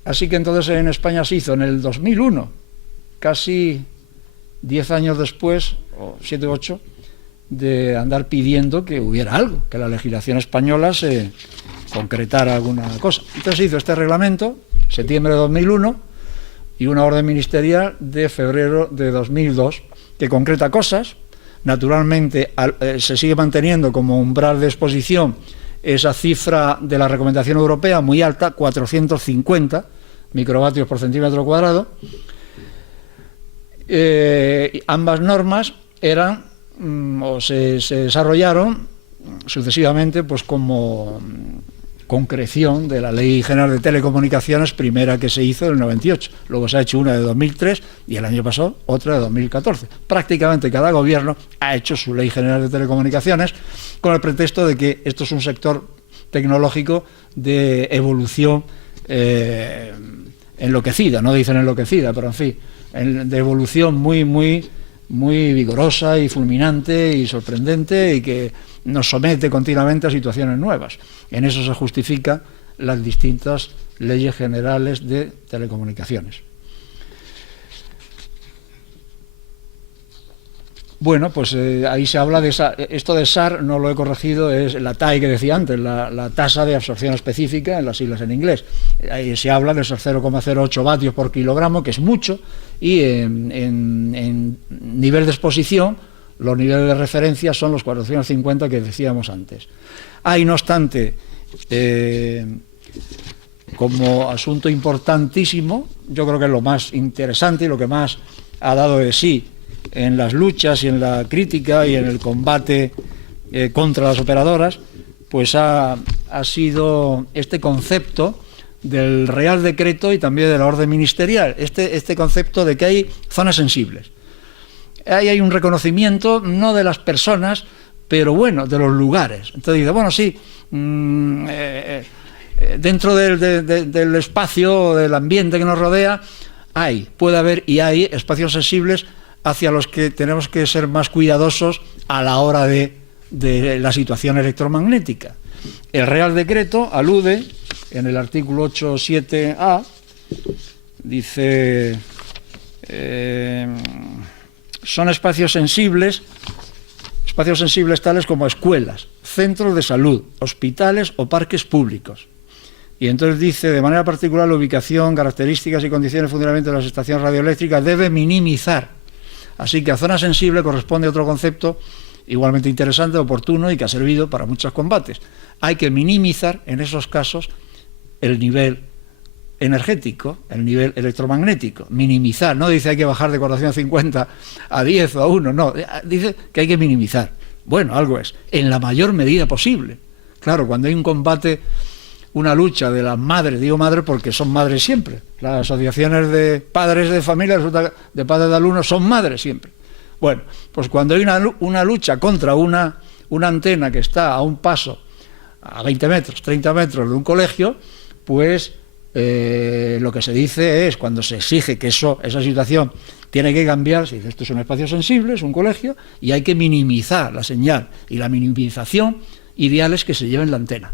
Así que entonces en España se hizo en el 2001, casi 10 años después, o 7 u 8, de andar pidiendo que hubiera algo, que la legislación española se concretara alguna cosa. Entonces se hizo este reglamento, septiembre de 2001, y una orden ministerial de febrero de 2002, que concreta cosas. Naturalmente se sigue manteniendo como umbral de exposición esa cifra de la recomendación europea muy alta, 450 microvatios por centímetro cuadrado. Ambas normas eran o se desarrollaron sucesivamente pues como concreción de la Ley General de Telecomunicaciones, primera que se hizo en el 98. Luego se ha hecho una de 2003 y el año pasado otra de 2014. Prácticamente cada gobierno ha hecho su Ley General de Telecomunicaciones con el pretexto de que esto es un sector tecnológico de evolución enloquecida, no dicen enloquecida, pero en fin, de evolución muy vigorosa y fulminante y sorprendente, y que nos somete continuamente a situaciones nuevas. En eso se justifican las distintas leyes generales de telecomunicaciones. Bueno, pues ahí se habla de esto de SAR, no lo he corregido, es la TAE que decía antes, la tasa de absorción específica, en las siglas en inglés. Ahí se habla de esos 0,08 vatios por kilogramo, que es mucho, y en nivel de exposición, los niveles de referencia son los 450 que decíamos antes. Hay, no obstante, como asunto importantísimo, yo creo que es lo más interesante y lo que más ha dado de sí en las luchas y en la crítica y en el combate contra las operadoras, pues ha sido este concepto del Real Decreto y también de la orden ministerial, este concepto de que hay zonas sensibles. Ahí hay un reconocimiento, no de las personas, pero bueno, de los lugares. Entonces dice, bueno, sí, dentro del espacio, del ambiente que nos rodea, puede haber y hay espacios sensibles hacia los que tenemos que ser más cuidadosos a la hora de la situación electromagnética. El Real Decreto alude en el artículo 8.7a, dice, son espacios sensibles tales como escuelas, centros de salud, hospitales o parques públicos. Y entonces dice, de manera particular, la ubicación, características y condiciones de funcionamiento de las estaciones radioeléctricas debe minimizar. Así que a zona sensible corresponde otro concepto igualmente interesante, oportuno y que ha servido para muchos combates. Hay que minimizar en esos casos el nivel energético, el nivel electromagnético. Minimizar, no dice hay que bajar de 450 a 10 o a 1, no, dice que hay que minimizar. Bueno, algo es, en la mayor medida posible. Claro, cuando hay un combate, una lucha de las madres, digo madres porque son madres siempre, las asociaciones de padres de familia, de padres de alumnos, son madres siempre. Bueno, pues cuando hay una lucha contra una antena que está a un paso, a 20 metros, 30 metros de un colegio, pues lo que se dice es, cuando se exige que esa situación tiene que cambiar, se dice, esto es un espacio sensible, es un colegio, y hay que minimizar la señal, y la minimización ideal es que se lleven la antena.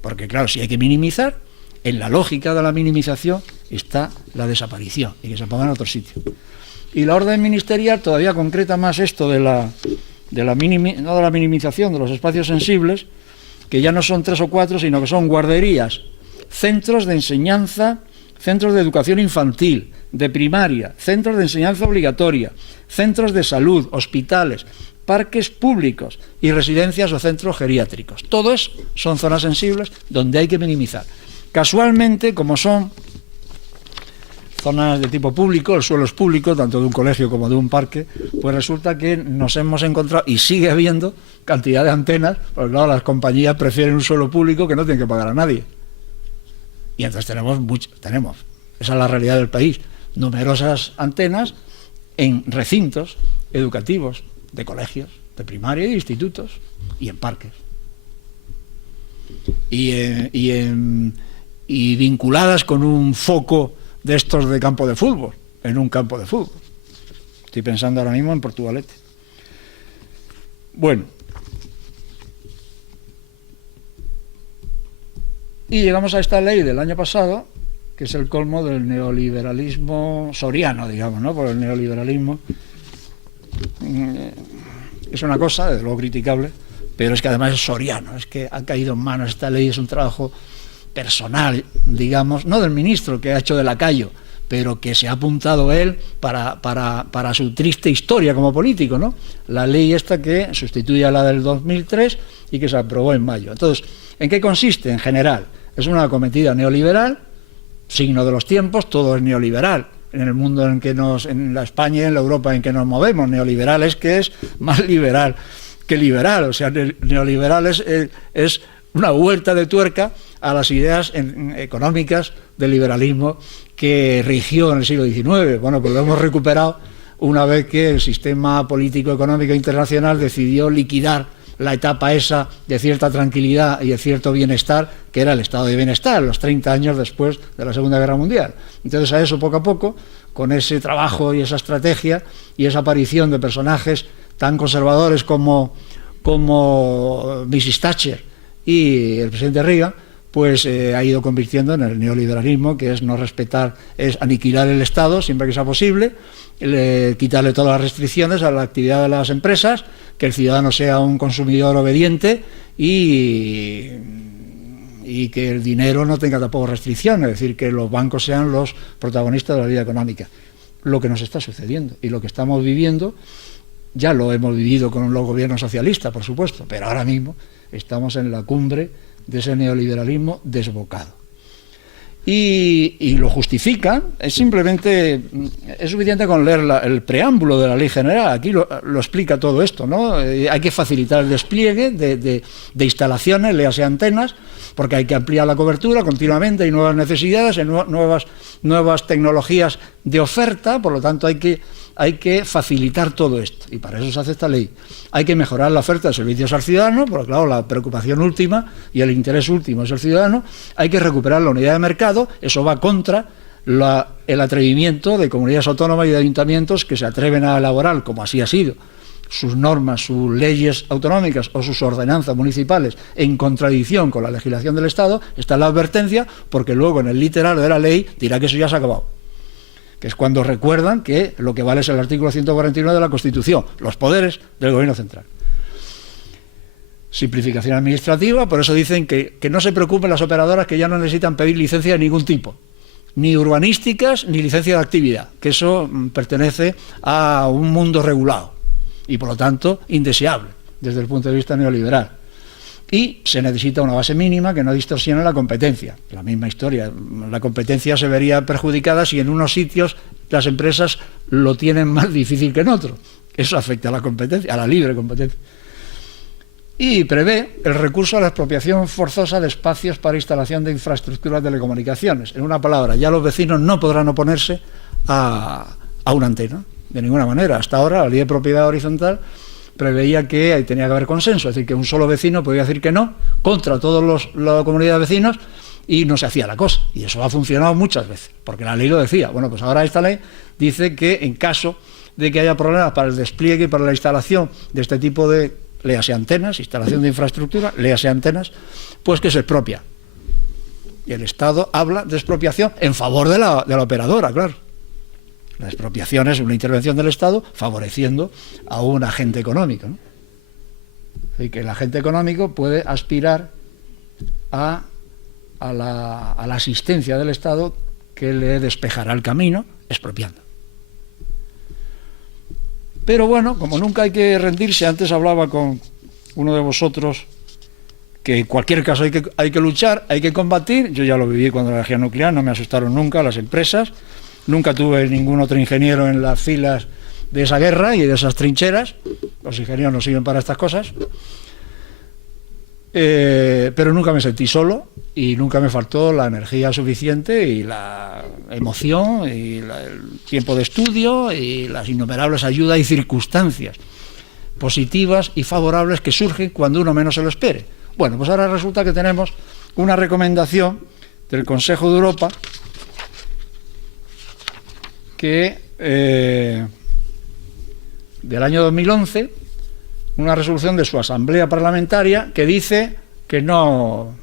Porque claro, si hay que minimizar, en la lógica de la minimización está la desaparición, y que se ponga en otro sitio. Y la orden ministerial todavía concreta más esto no de la minimización de los espacios sensibles, que ya no son 3 o 4, sino que son guarderías, centros de enseñanza, centros de educación infantil, de primaria, centros de enseñanza obligatoria, centros de salud, hospitales, parques públicos y residencias o centros geriátricos. Todo eso son zonas sensibles donde hay que minimizar. Casualmente, como son zonas de tipo público, el suelo es público, tanto de un colegio como de un parque, pues resulta que nos hemos encontrado, y sigue habiendo, cantidad de antenas, porque claro, las compañías prefieren un suelo público que no tienen que pagar a nadie. Y entonces tenemos, esa es la realidad del país, numerosas antenas en recintos educativos, de colegios, de primaria y de institutos, y en parques. Y en y vinculadas con un foco de estos de campo de fútbol, en un campo de fútbol. Estoy pensando ahora mismo en Portugalete. Bueno. Y llegamos a esta ley del año pasado, que es el colmo del neoliberalismo soriano, digamos, ¿no? Por el neoliberalismo es una cosa, desde luego criticable, pero es que además es soriano, es que ha caído en manos esta ley, es un trabajo personal, digamos, no del ministro que ha hecho de lacayo, pero que se ha apuntado él para su triste historia como político, ¿no? La ley esta que sustituye a la del 2003 y que se aprobó en mayo. Entonces, ¿en qué consiste? En general, es una acometida neoliberal, signo de los tiempos, todo es neoliberal. En el mundo en la España y en la Europa en que nos movemos, neoliberal es que es más liberal que liberal, o sea, neoliberal es una vuelta de tuerca a las ideas económicas del liberalismo que rigió en el siglo XIX. Bueno, pues lo hemos recuperado una vez que el sistema político económico internacional decidió liquidar la etapa esa de cierta tranquilidad y de cierto bienestar, que era el estado de bienestar, los 30 años después de la Segunda Guerra Mundial. Entonces a eso, poco a poco, con ese trabajo y esa estrategia y esa aparición de personajes tan conservadores como Mrs. Thatcher y el presidente Reagan, pues ha ido convirtiendo en el neoliberalismo, que es no respetar, es aniquilar el Estado siempre que sea posible, quitarle todas las restricciones a la actividad de las empresas, que el ciudadano sea un consumidor obediente y que el dinero no tenga tampoco restricciones, es decir, que los bancos sean los protagonistas de la vida económica. Lo que nos está sucediendo y lo que estamos viviendo, ya lo hemos vivido con los gobiernos socialistas, por supuesto, pero ahora mismo estamos en la cumbre de ese neoliberalismo desbocado. Y lo justifican, es suficiente con leer el preámbulo de la Ley General, aquí lo explica todo esto, ¿no? Hay que facilitar el despliegue de instalaciones, léase antenas, porque hay que ampliar la cobertura continuamente, hay nuevas necesidades, hay nuevas tecnologías de oferta, por lo tanto hay que facilitar todo esto, y para eso se hace esta ley. Hay que mejorar la oferta de servicios al ciudadano, porque claro, la preocupación última y el interés último es el ciudadano. Hay que recuperar la unidad de mercado, eso va contra el atrevimiento de comunidades autónomas y de ayuntamientos que se atreven a elaborar, como así ha sido, sus normas, sus leyes autonómicas o sus ordenanzas municipales en contradicción con la legislación del Estado. Está en la advertencia, porque luego en el literal de la ley dirá que eso ya se ha acabado, que es cuando recuerdan que lo que vale es el artículo 149 de la Constitución, los poderes del Gobierno central. Simplificación administrativa, por eso dicen que no se preocupen las operadoras, que ya no necesitan pedir licencia de ningún tipo, ni urbanísticas ni licencia de actividad, que eso pertenece a un mundo regulado y por lo tanto indeseable desde el punto de vista neoliberal. Y se necesita una base mínima que no distorsione la competencia. La misma historia, la competencia se vería perjudicada si en unos sitios las empresas lo tienen más difícil que en otros. Eso afecta a la competencia, a la libre competencia. Y prevé el recurso a la expropiación forzosa de espacios para instalación de infraestructuras de telecomunicaciones. En una palabra, ya los vecinos no podrán oponerse a una antena, de ninguna manera. Hasta ahora la ley de propiedad horizontal preveía que tenía que haber consenso, es decir, que un solo vecino podía decir que no, contra toda la comunidad de vecinos, y no se hacía la cosa. Y eso ha funcionado muchas veces, porque la ley lo decía. Bueno, pues ahora esta ley dice que en caso de que haya problemas para el despliegue y para la instalación de este tipo de, léase antenas, instalación de infraestructura, léase antenas, pues que se expropia. Y el Estado habla de expropiación en favor de la operadora, claro. La expropiación es una intervención del Estado favoreciendo a un agente económico, ¿no? Y que el agente económico puede aspirar a la asistencia del Estado, que le despejará el camino expropiando. Pero bueno, como nunca hay que rendirse, antes hablaba con uno de vosotros que en cualquier caso hay que luchar, hay que combatir. Yo ya lo viví cuando la energía nuclear, no me asustaron nunca las empresas. Nunca tuve ningún otro ingeniero en las filas de esa guerra y de esas trincheras. Los ingenieros no sirven para estas cosas. Pero nunca me sentí solo y nunca me faltó la energía suficiente y la emoción y el tiempo de estudio y las innumerables ayudas y circunstancias positivas y favorables que surgen cuando uno menos se lo espere. Bueno, pues ahora resulta que tenemos una recomendación del Consejo de Europa que del año 2011, una resolución de su asamblea parlamentaria que dice que no,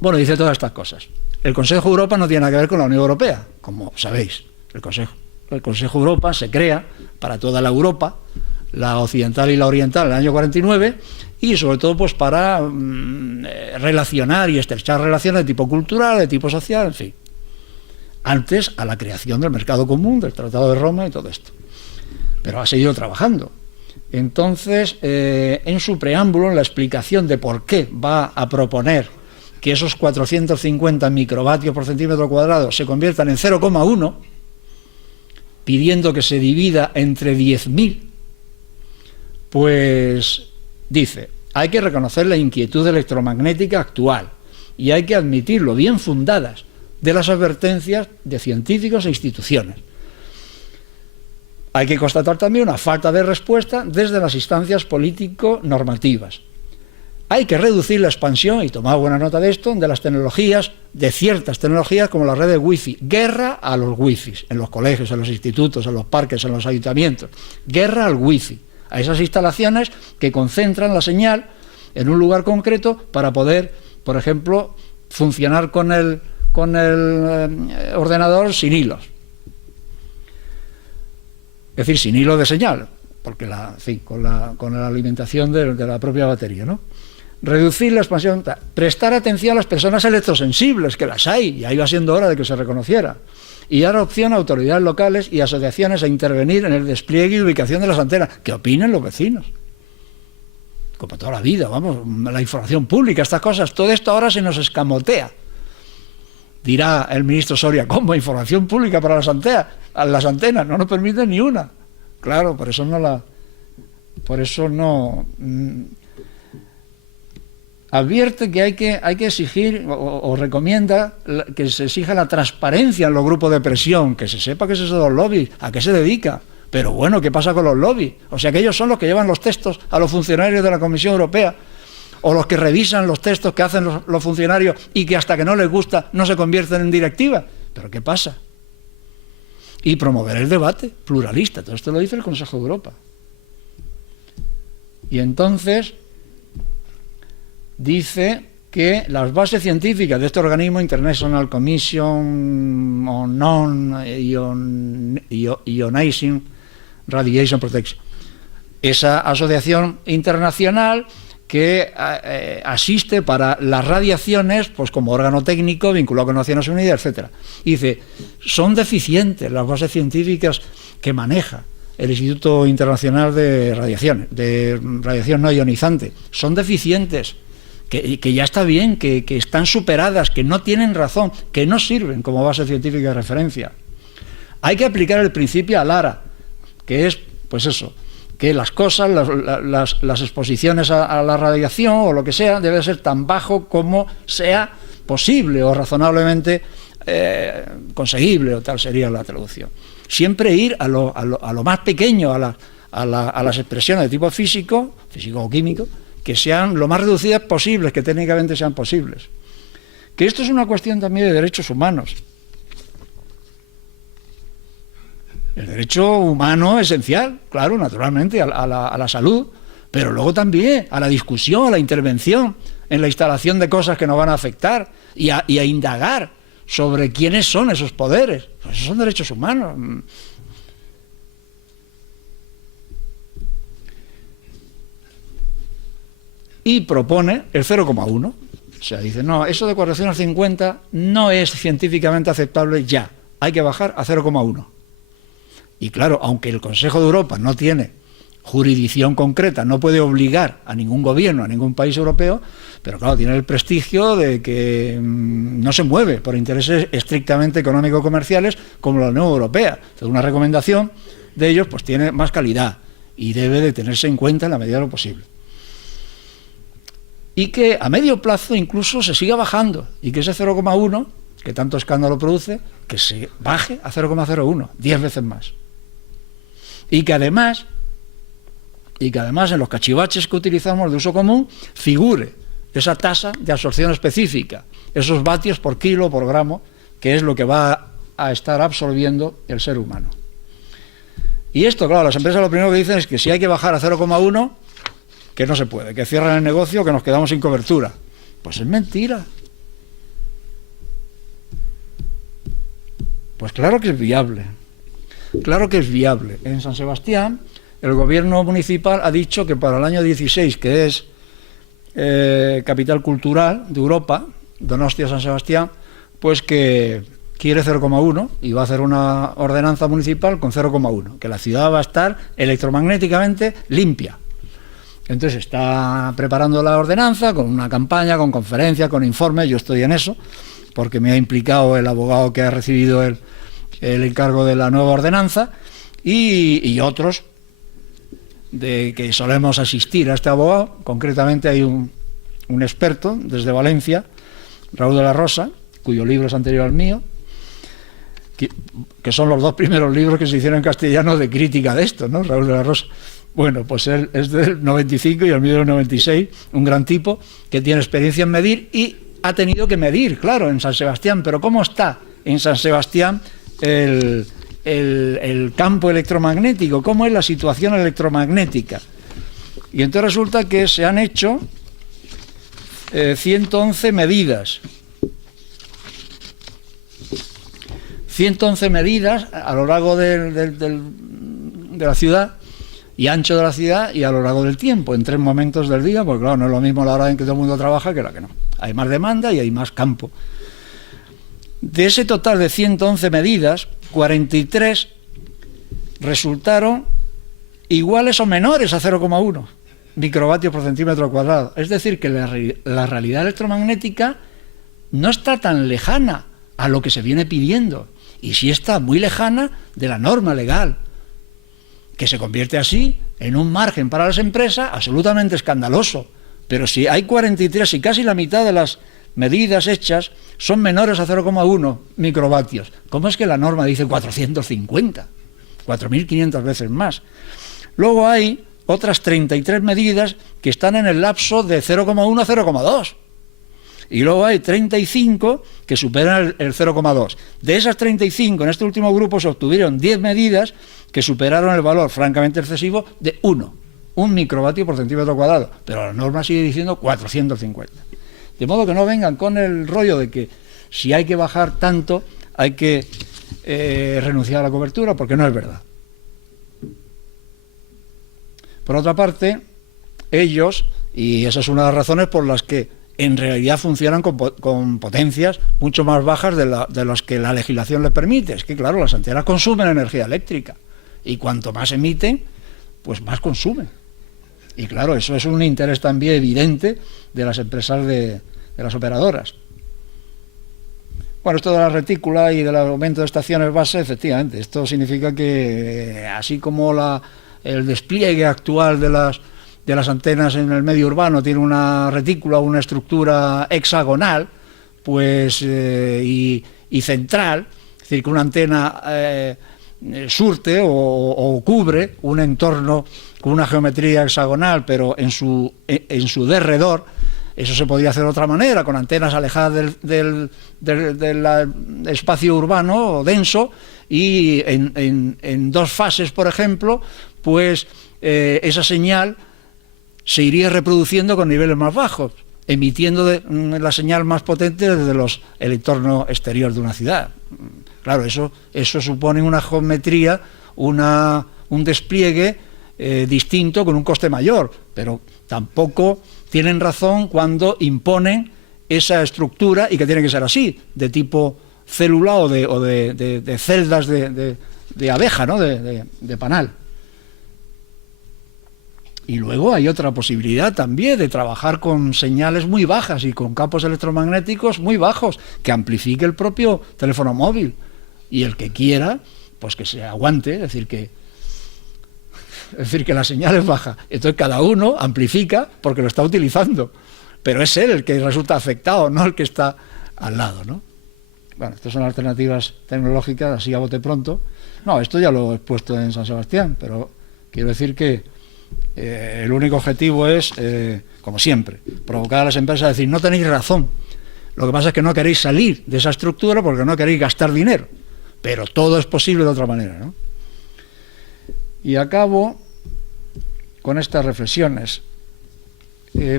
bueno, dice todas estas cosas. El Consejo de Europa no tiene nada que ver con la Unión Europea, como sabéis. El Consejo de Europa se crea para toda la Europa, la occidental y la oriental, en el año 49, y sobre todo pues para relacionar y estrechar relaciones de tipo cultural, de tipo social, en fin. Antes a la creación del mercado común, del Tratado de Roma y todo esto. Pero ha seguido trabajando. Entonces, en su preámbulo, en la explicación de por qué va a proponer que esos 450 microvatios por centímetro cuadrado se conviertan en 0,1, pidiendo que se divida entre 10.000, pues dice, hay que reconocer la inquietud electromagnética actual y hay que admitirlo bien fundadas de las advertencias de científicos e instituciones. Hay que constatar también una falta de respuesta desde las instancias político-normativas. Hay que reducir la expansión, y tomad buena nota de esto, de las tecnologías, de ciertas tecnologías como la red de wifi. Guerra a los wifis, en los colegios, en los institutos, en los parques, en los ayuntamientos. Guerra al wifi, a esas instalaciones que concentran la señal en un lugar concreto para poder, por ejemplo, funcionar con el ordenador sin hilos. Es decir, sin hilo de señal, porque con la alimentación de la propia batería, ¿no? Reducir la expansión, prestar atención a las personas electrosensibles, que las hay, y ahí va siendo hora de que se reconociera, y dar opción a autoridades locales y asociaciones a intervenir en el despliegue y ubicación de las antenas. ¿Qué opinen los vecinos? Como toda la vida, vamos, la información pública, estas cosas, todo esto ahora se nos escamotea. Dirá el ministro Soria, ¿cómo información pública para las antenas? No nos permiten ni una. Claro, por eso no advierte que hay que exigir o recomienda que se exija la transparencia en los grupos de presión, que se sepa qué es eso de los lobbies, a qué se dedica. Pero bueno, ¿qué pasa con los lobbies? O sea, que ellos son los que llevan los textos a los funcionarios de la Comisión Europea, o los que revisan los textos que hacen los funcionarios y que hasta que no les gusta no se convierten en directiva. ¿Pero qué pasa? Y promover el debate pluralista. Todo esto lo dice el Consejo de Europa. Y entonces dice que las bases científicas de este organismo, International Commission on Non-Ionizing Radiation Protection, esa asociación internacional que asiste para las radiaciones, pues como órgano técnico vinculado con Naciones Unidas, etcétera. Y dice, son deficientes las bases científicas que maneja el Instituto Internacional de Radiación No Ionizante. Son deficientes, que ya está bien, que están superadas, que no tienen razón, que no sirven como base científica de referencia. Hay que aplicar el principio ALARA, que es, pues eso, que las cosas, las exposiciones a la radiación o lo que sea, debe ser tan bajo como sea posible o razonablemente conseguible, o tal sería la traducción. Siempre ir a lo más pequeño, a las expresiones de tipo físico o químico, que sean lo más reducidas posibles, que técnicamente sean posibles. Que esto es una cuestión también de derechos humanos. El derecho humano esencial, claro, naturalmente, a la salud, pero luego también a la discusión, a la intervención en la instalación de cosas que nos van a afectar y a indagar sobre quiénes son esos poderes. Pues esos son derechos humanos. Y propone el 0,1. O sea, dice, no, eso de 450 no es científicamente aceptable ya. Hay que bajar a 0,1. Y claro, aunque el Consejo de Europa no tiene jurisdicción concreta, no puede obligar a ningún gobierno, a ningún país europeo, pero claro, tiene el prestigio de que no se mueve por intereses estrictamente económico-comerciales como la Unión Europea. Entonces, una recomendación de ellos pues tiene más calidad y debe de tenerse en cuenta en la medida de lo posible. Y que a medio plazo incluso se siga bajando y que ese 0,1, que tanto escándalo produce, que se baje a 0,01, 10 veces más. Y que además en los cachivaches que utilizamos de uso común figure esa tasa de absorción específica, esos vatios por kilo o por gramo, que es lo que va a estar absorbiendo el ser humano. Y esto, claro, las empresas lo primero que dicen es que si hay que bajar a 0,1, que no se puede, que cierran el negocio, que nos quedamos sin cobertura. Pues es mentira. Pues claro que es viable. Claro que es viable. En San Sebastián, el gobierno municipal ha dicho que para el año 16, que es capital cultural de Europa, Donostia, San Sebastián, pues que quiere 0,1 y va a hacer una ordenanza municipal con 0,1, que la ciudad va a estar electromagnéticamente limpia. Entonces está preparando la ordenanza con una campaña, con conferencias, con informes. Yo estoy en eso, porque me ha implicado el abogado que ha recibido el encargo de la nueva ordenanza y otros de que solemos asistir a este abogado. Concretamente hay un experto desde Valencia, Raúl de la Rosa, cuyo libro es anterior al mío, que son los dos primeros libros que se hicieron en castellano de crítica de esto, ¿no? Raúl de la Rosa. Bueno, pues él es del 95 y el mío del 96, un gran tipo que tiene experiencia en medir y ha tenido que medir, claro, en San Sebastián. Pero ¿cómo está en San Sebastián el campo electromagnético? ¿Cómo es la situación electromagnética? Y entonces resulta que se han hecho 111 medidas. 111 medidas a lo largo de la ciudad y ancho de la ciudad y a lo largo del tiempo, en 3 momentos del día, porque claro, no es lo mismo la hora en que todo el mundo trabaja que la que no. Hay más demanda y hay más campo. De ese total de 111 medidas, 43 resultaron iguales o menores a 0,1 microvatios por centímetro cuadrado. Es decir, que la realidad electromagnética no está tan lejana a lo que se viene pidiendo, y sí está muy lejana de la norma legal, que se convierte así en un margen para las empresas absolutamente escandaloso. Pero si hay 43 y casi la mitad de las medidas hechas son menores a 0,1 microvatios, ¿cómo es que la norma dice 450? 4.500 veces más. Luego hay otras 33 medidas que están en el lapso de 0,1 a 0,2. Y luego hay 35 que superan el 0,2. De esas 35, en este último grupo se obtuvieron 10 medidas que superaron el valor francamente excesivo de 1 microvatio por centímetro cuadrado. Pero la norma sigue diciendo 450. De modo que no vengan con el rollo de que si hay que bajar tanto hay que renunciar a la cobertura, porque no es verdad. Por otra parte, ellos, y esa es una de las razones por las que en realidad funcionan con potencias mucho más bajas de las que la legislación les permite. Es que, claro, las antenas consumen energía eléctrica y cuanto más emiten, pues más consumen. Y claro, eso es un interés también evidente de las empresas de las operadoras. Bueno, esto de la retícula y del aumento de estaciones base, efectivamente, esto significa que así como el despliegue actual de las antenas en el medio urbano tiene una retícula, una estructura hexagonal, pues y central, es decir, que una antena surte o cubre un entorno con una geometría hexagonal, pero en su derredor. Eso se podría hacer de otra manera, con antenas alejadas del espacio urbano denso y en 2 fases, por ejemplo, pues esa señal se iría reproduciendo con niveles más bajos, emitiendo la señal más potente desde el entorno exterior de una ciudad. Claro, eso supone una geometría, un despliegue distinto con un coste mayor, pero tampoco tienen razón cuando imponen esa estructura y que tiene que ser así, de tipo célula o de celdas de abeja, ¿no? de panal. Y luego hay otra posibilidad también de trabajar con señales muy bajas y con campos electromagnéticos muy bajos, que amplifique el propio teléfono móvil. Y el que quiera, pues que se aguante, es decir, que la señal es baja. Entonces cada uno amplifica porque lo está utilizando. Pero es él el que resulta afectado, no el que está al lado, ¿no? Bueno, estas son alternativas tecnológicas, así a bote pronto. No, esto ya lo he puesto en San Sebastián, pero quiero decir que el único objetivo es como siempre, provocar a las empresas a decir, no tenéis razón, lo que pasa es que no queréis salir de esa estructura porque no queréis gastar dinero, pero todo es posible de otra manera, ¿no? Y acabo con estas reflexiones.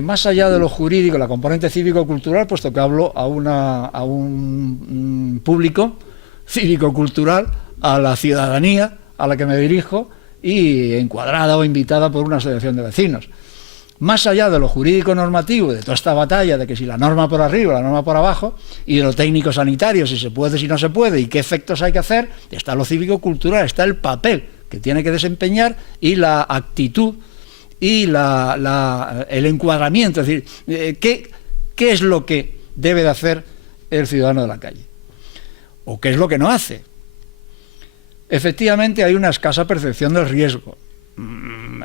Más allá de lo jurídico, la componente cívico-cultural, puesto que hablo a un público cívico-cultural, a la ciudadanía a la que me dirijo y encuadrada o invitada por una asociación de vecinos. Más allá de lo jurídico-normativo, de toda esta batalla de que si la norma por arriba, la norma por abajo, y de lo técnico-sanitario, si se puede, si no se puede, y qué efectos hay que hacer, está lo cívico-cultural, está el papel que tiene que desempeñar y la actitud y el encuadramiento, es decir, ¿qué es lo que debe de hacer el ciudadano de la calle? ¿O qué es lo que no hace? Efectivamente hay una escasa percepción del riesgo.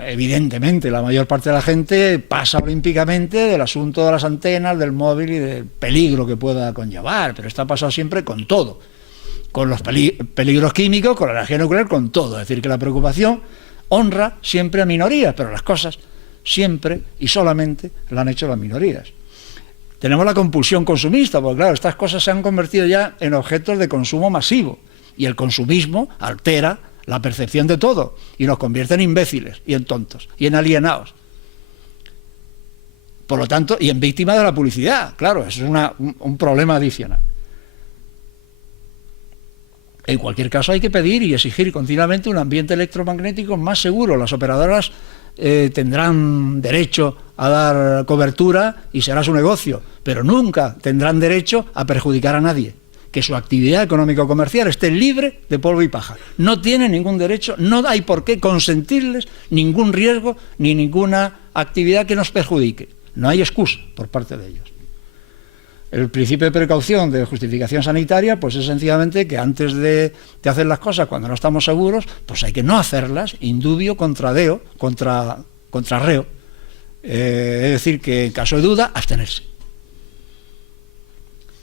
Evidentemente, la mayor parte de la gente pasa olímpicamente del asunto de las antenas, del móvil y del peligro que pueda conllevar, pero está pasado siempre con todo, con los peligros químicos, con la energía nuclear, con todo. Es decir, que la preocupación honra siempre a minorías, pero las cosas siempre y solamente la han hecho las minorías. Tenemos la compulsión consumista, porque claro, estas cosas se han convertido ya en objetos de consumo masivo, y el consumismo altera la percepción de todo, y nos convierte en imbéciles, y en tontos, y en alienados. Por lo tanto, y en víctimas de la publicidad, claro, eso es un problema adicional. En cualquier caso hay que pedir y exigir continuamente un ambiente electromagnético más seguro. Las operadoras tendrán derecho a dar cobertura y será su negocio, pero nunca tendrán derecho a perjudicar a nadie. Que su actividad económico-comercial esté libre de polvo y paja. No tienen ningún derecho, no hay por qué consentirles ningún riesgo ni ninguna actividad que nos perjudique. No hay excusa por parte de ellos. El principio de precaución de justificación sanitaria pues es sencillamente que antes de hacer las cosas cuando no estamos seguros, pues hay que no hacerlas, indubio contra deo, contra reo. Es decir, que en caso de duda, abstenerse.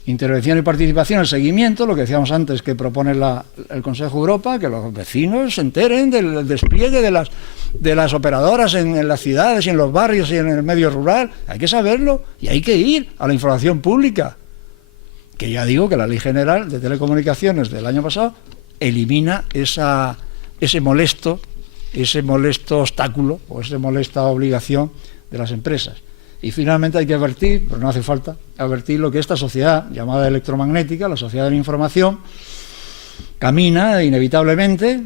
Intervención y participación, el seguimiento, lo que decíamos antes que propone el Consejo de Europa, que los vecinos se enteren del despliegue de las operadoras en las ciudades y en los barrios y en el medio rural. Hay que saberlo y hay que ir a la información pública. Que ya digo que la Ley General de Telecomunicaciones del año pasado elimina ese molesto obstáculo o esa molesta obligación de las empresas. Y finalmente hay que advertir, pero no hace falta, advertir lo que esta sociedad llamada electromagnética, la sociedad de la información, camina inevitablemente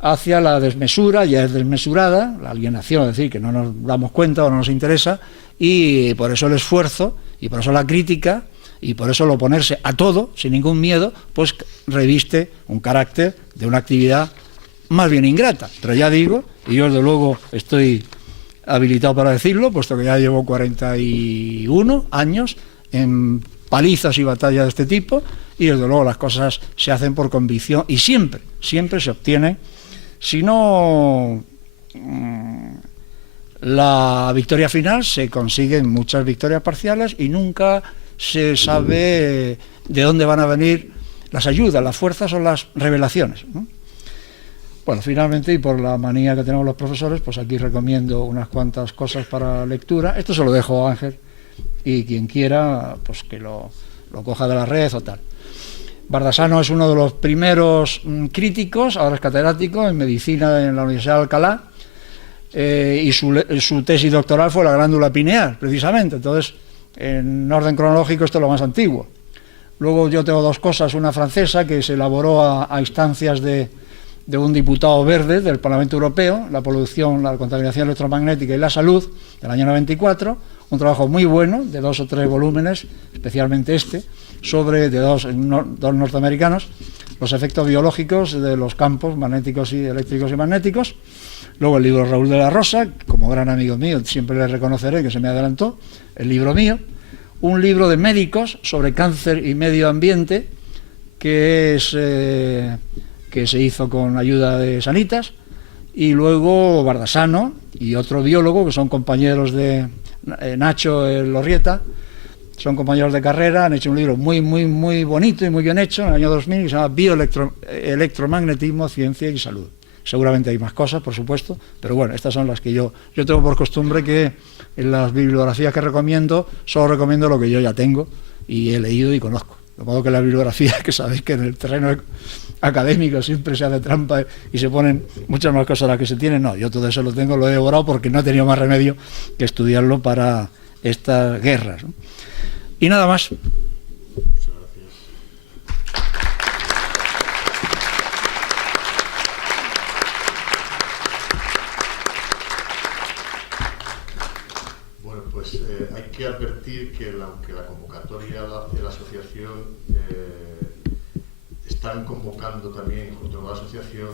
hacia la desmesura, ya es desmesurada, la alienación, es decir, que no nos damos cuenta o no nos interesa, y por eso el esfuerzo, y por eso la crítica, y por eso el oponerse a todo, sin ningún miedo, pues reviste un carácter de una actividad más bien ingrata. Pero ya digo, y yo desde luego estoy habilitado para decirlo, puesto que ya llevo 41 años en palizas y batallas de este tipo, y desde luego las cosas se hacen por convicción y siempre se obtiene, si no la victoria final, se consiguen muchas victorias parciales y nunca se sabe de dónde van a venir las ayudas, las fuerzas o las revelaciones, ¿no? Bueno, finalmente, y por la manía que tenemos los profesores, pues aquí recomiendo unas cuantas cosas para lectura. Esto se lo dejo a Ángel, y quien quiera, pues que lo coja de la red o tal. Bardasano es uno de los primeros críticos, ahora es catedrático en medicina en la Universidad de Alcalá, y su tesis doctoral fue la glándula pineal, precisamente. Entonces, en orden cronológico, esto es lo más antiguo. Luego yo tengo dos cosas, una francesa que se elaboró a instancias de un diputado verde del Parlamento Europeo, la polución, la contaminación electromagnética y la salud, del año 94, un trabajo muy bueno, de 2 o 3 volúmenes, especialmente sobre dos norteamericanos, los efectos biológicos de los campos magnéticos y eléctricos y magnéticos. Luego el libro Raúl de la Rosa, como gran amigo mío, siempre le reconoceré que se me adelantó, el libro mío, un libro de médicos sobre cáncer y medio ambiente, que se hizo con ayuda de Sanitas, y luego Bardasano y otro biólogo, que son compañeros de Nacho Lorrieta, son compañeros de carrera, han hecho un libro muy bonito y muy bien hecho, en el año 2000, que se llama Bioelectromagnetismo, Ciencia y Salud. seguramente hay más cosas, por supuesto, pero bueno, estas son las que yo tengo por costumbre que en las bibliografías que recomiendo, solo recomiendo lo que yo ya tengo y he leído y conozco. De modo que la bibliografía, que sabéis que en el terreno académico siempre se hace trampa y se ponen muchas más cosas a las que se tienen, no, yo todo eso lo tengo, lo he devorado porque no he tenido más remedio que estudiarlo para estas guerras, ¿no? Y nada más. Hay que advertir que aunque la convocatoria de la asociación están convocando también junto con la asociación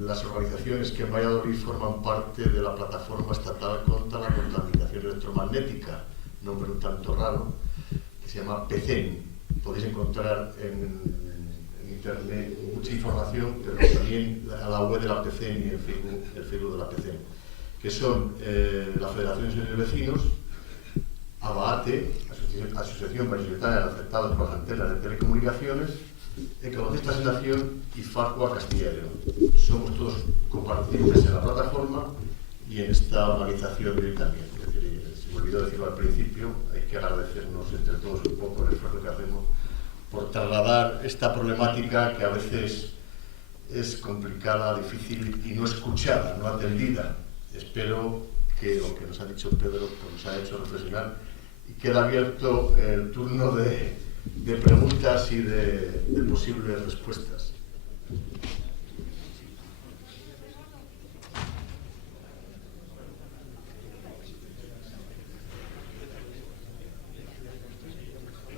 las organizaciones que en Valladolid forman parte de la plataforma estatal contra la contaminación electromagnética, nombre un tanto raro, que se llama PCEN. Podéis encontrar en internet mucha información, pero también a la web de la PCEN y el Facebook de la PCEN, que son la Federación de Vecinos, ABAATE, Asociación Vallisoletana de Afectados por las Antenas de Telecomunicaciones, Ecologistas en Acción y Facua Castilla y León. Somos todos compartibles en la plataforma y en esta organización de hoy también. Es decir, se me olvidó decirlo al principio, hay que agradecernos entre todos un poco el esfuerzo que hacemos por trasladar esta problemática que a veces es complicada, difícil y no escuchada, no atendida. Espero que lo que nos ha dicho Pedro pues nos ha hecho reflexionar y queda abierto el turno de preguntas y de posibles respuestas.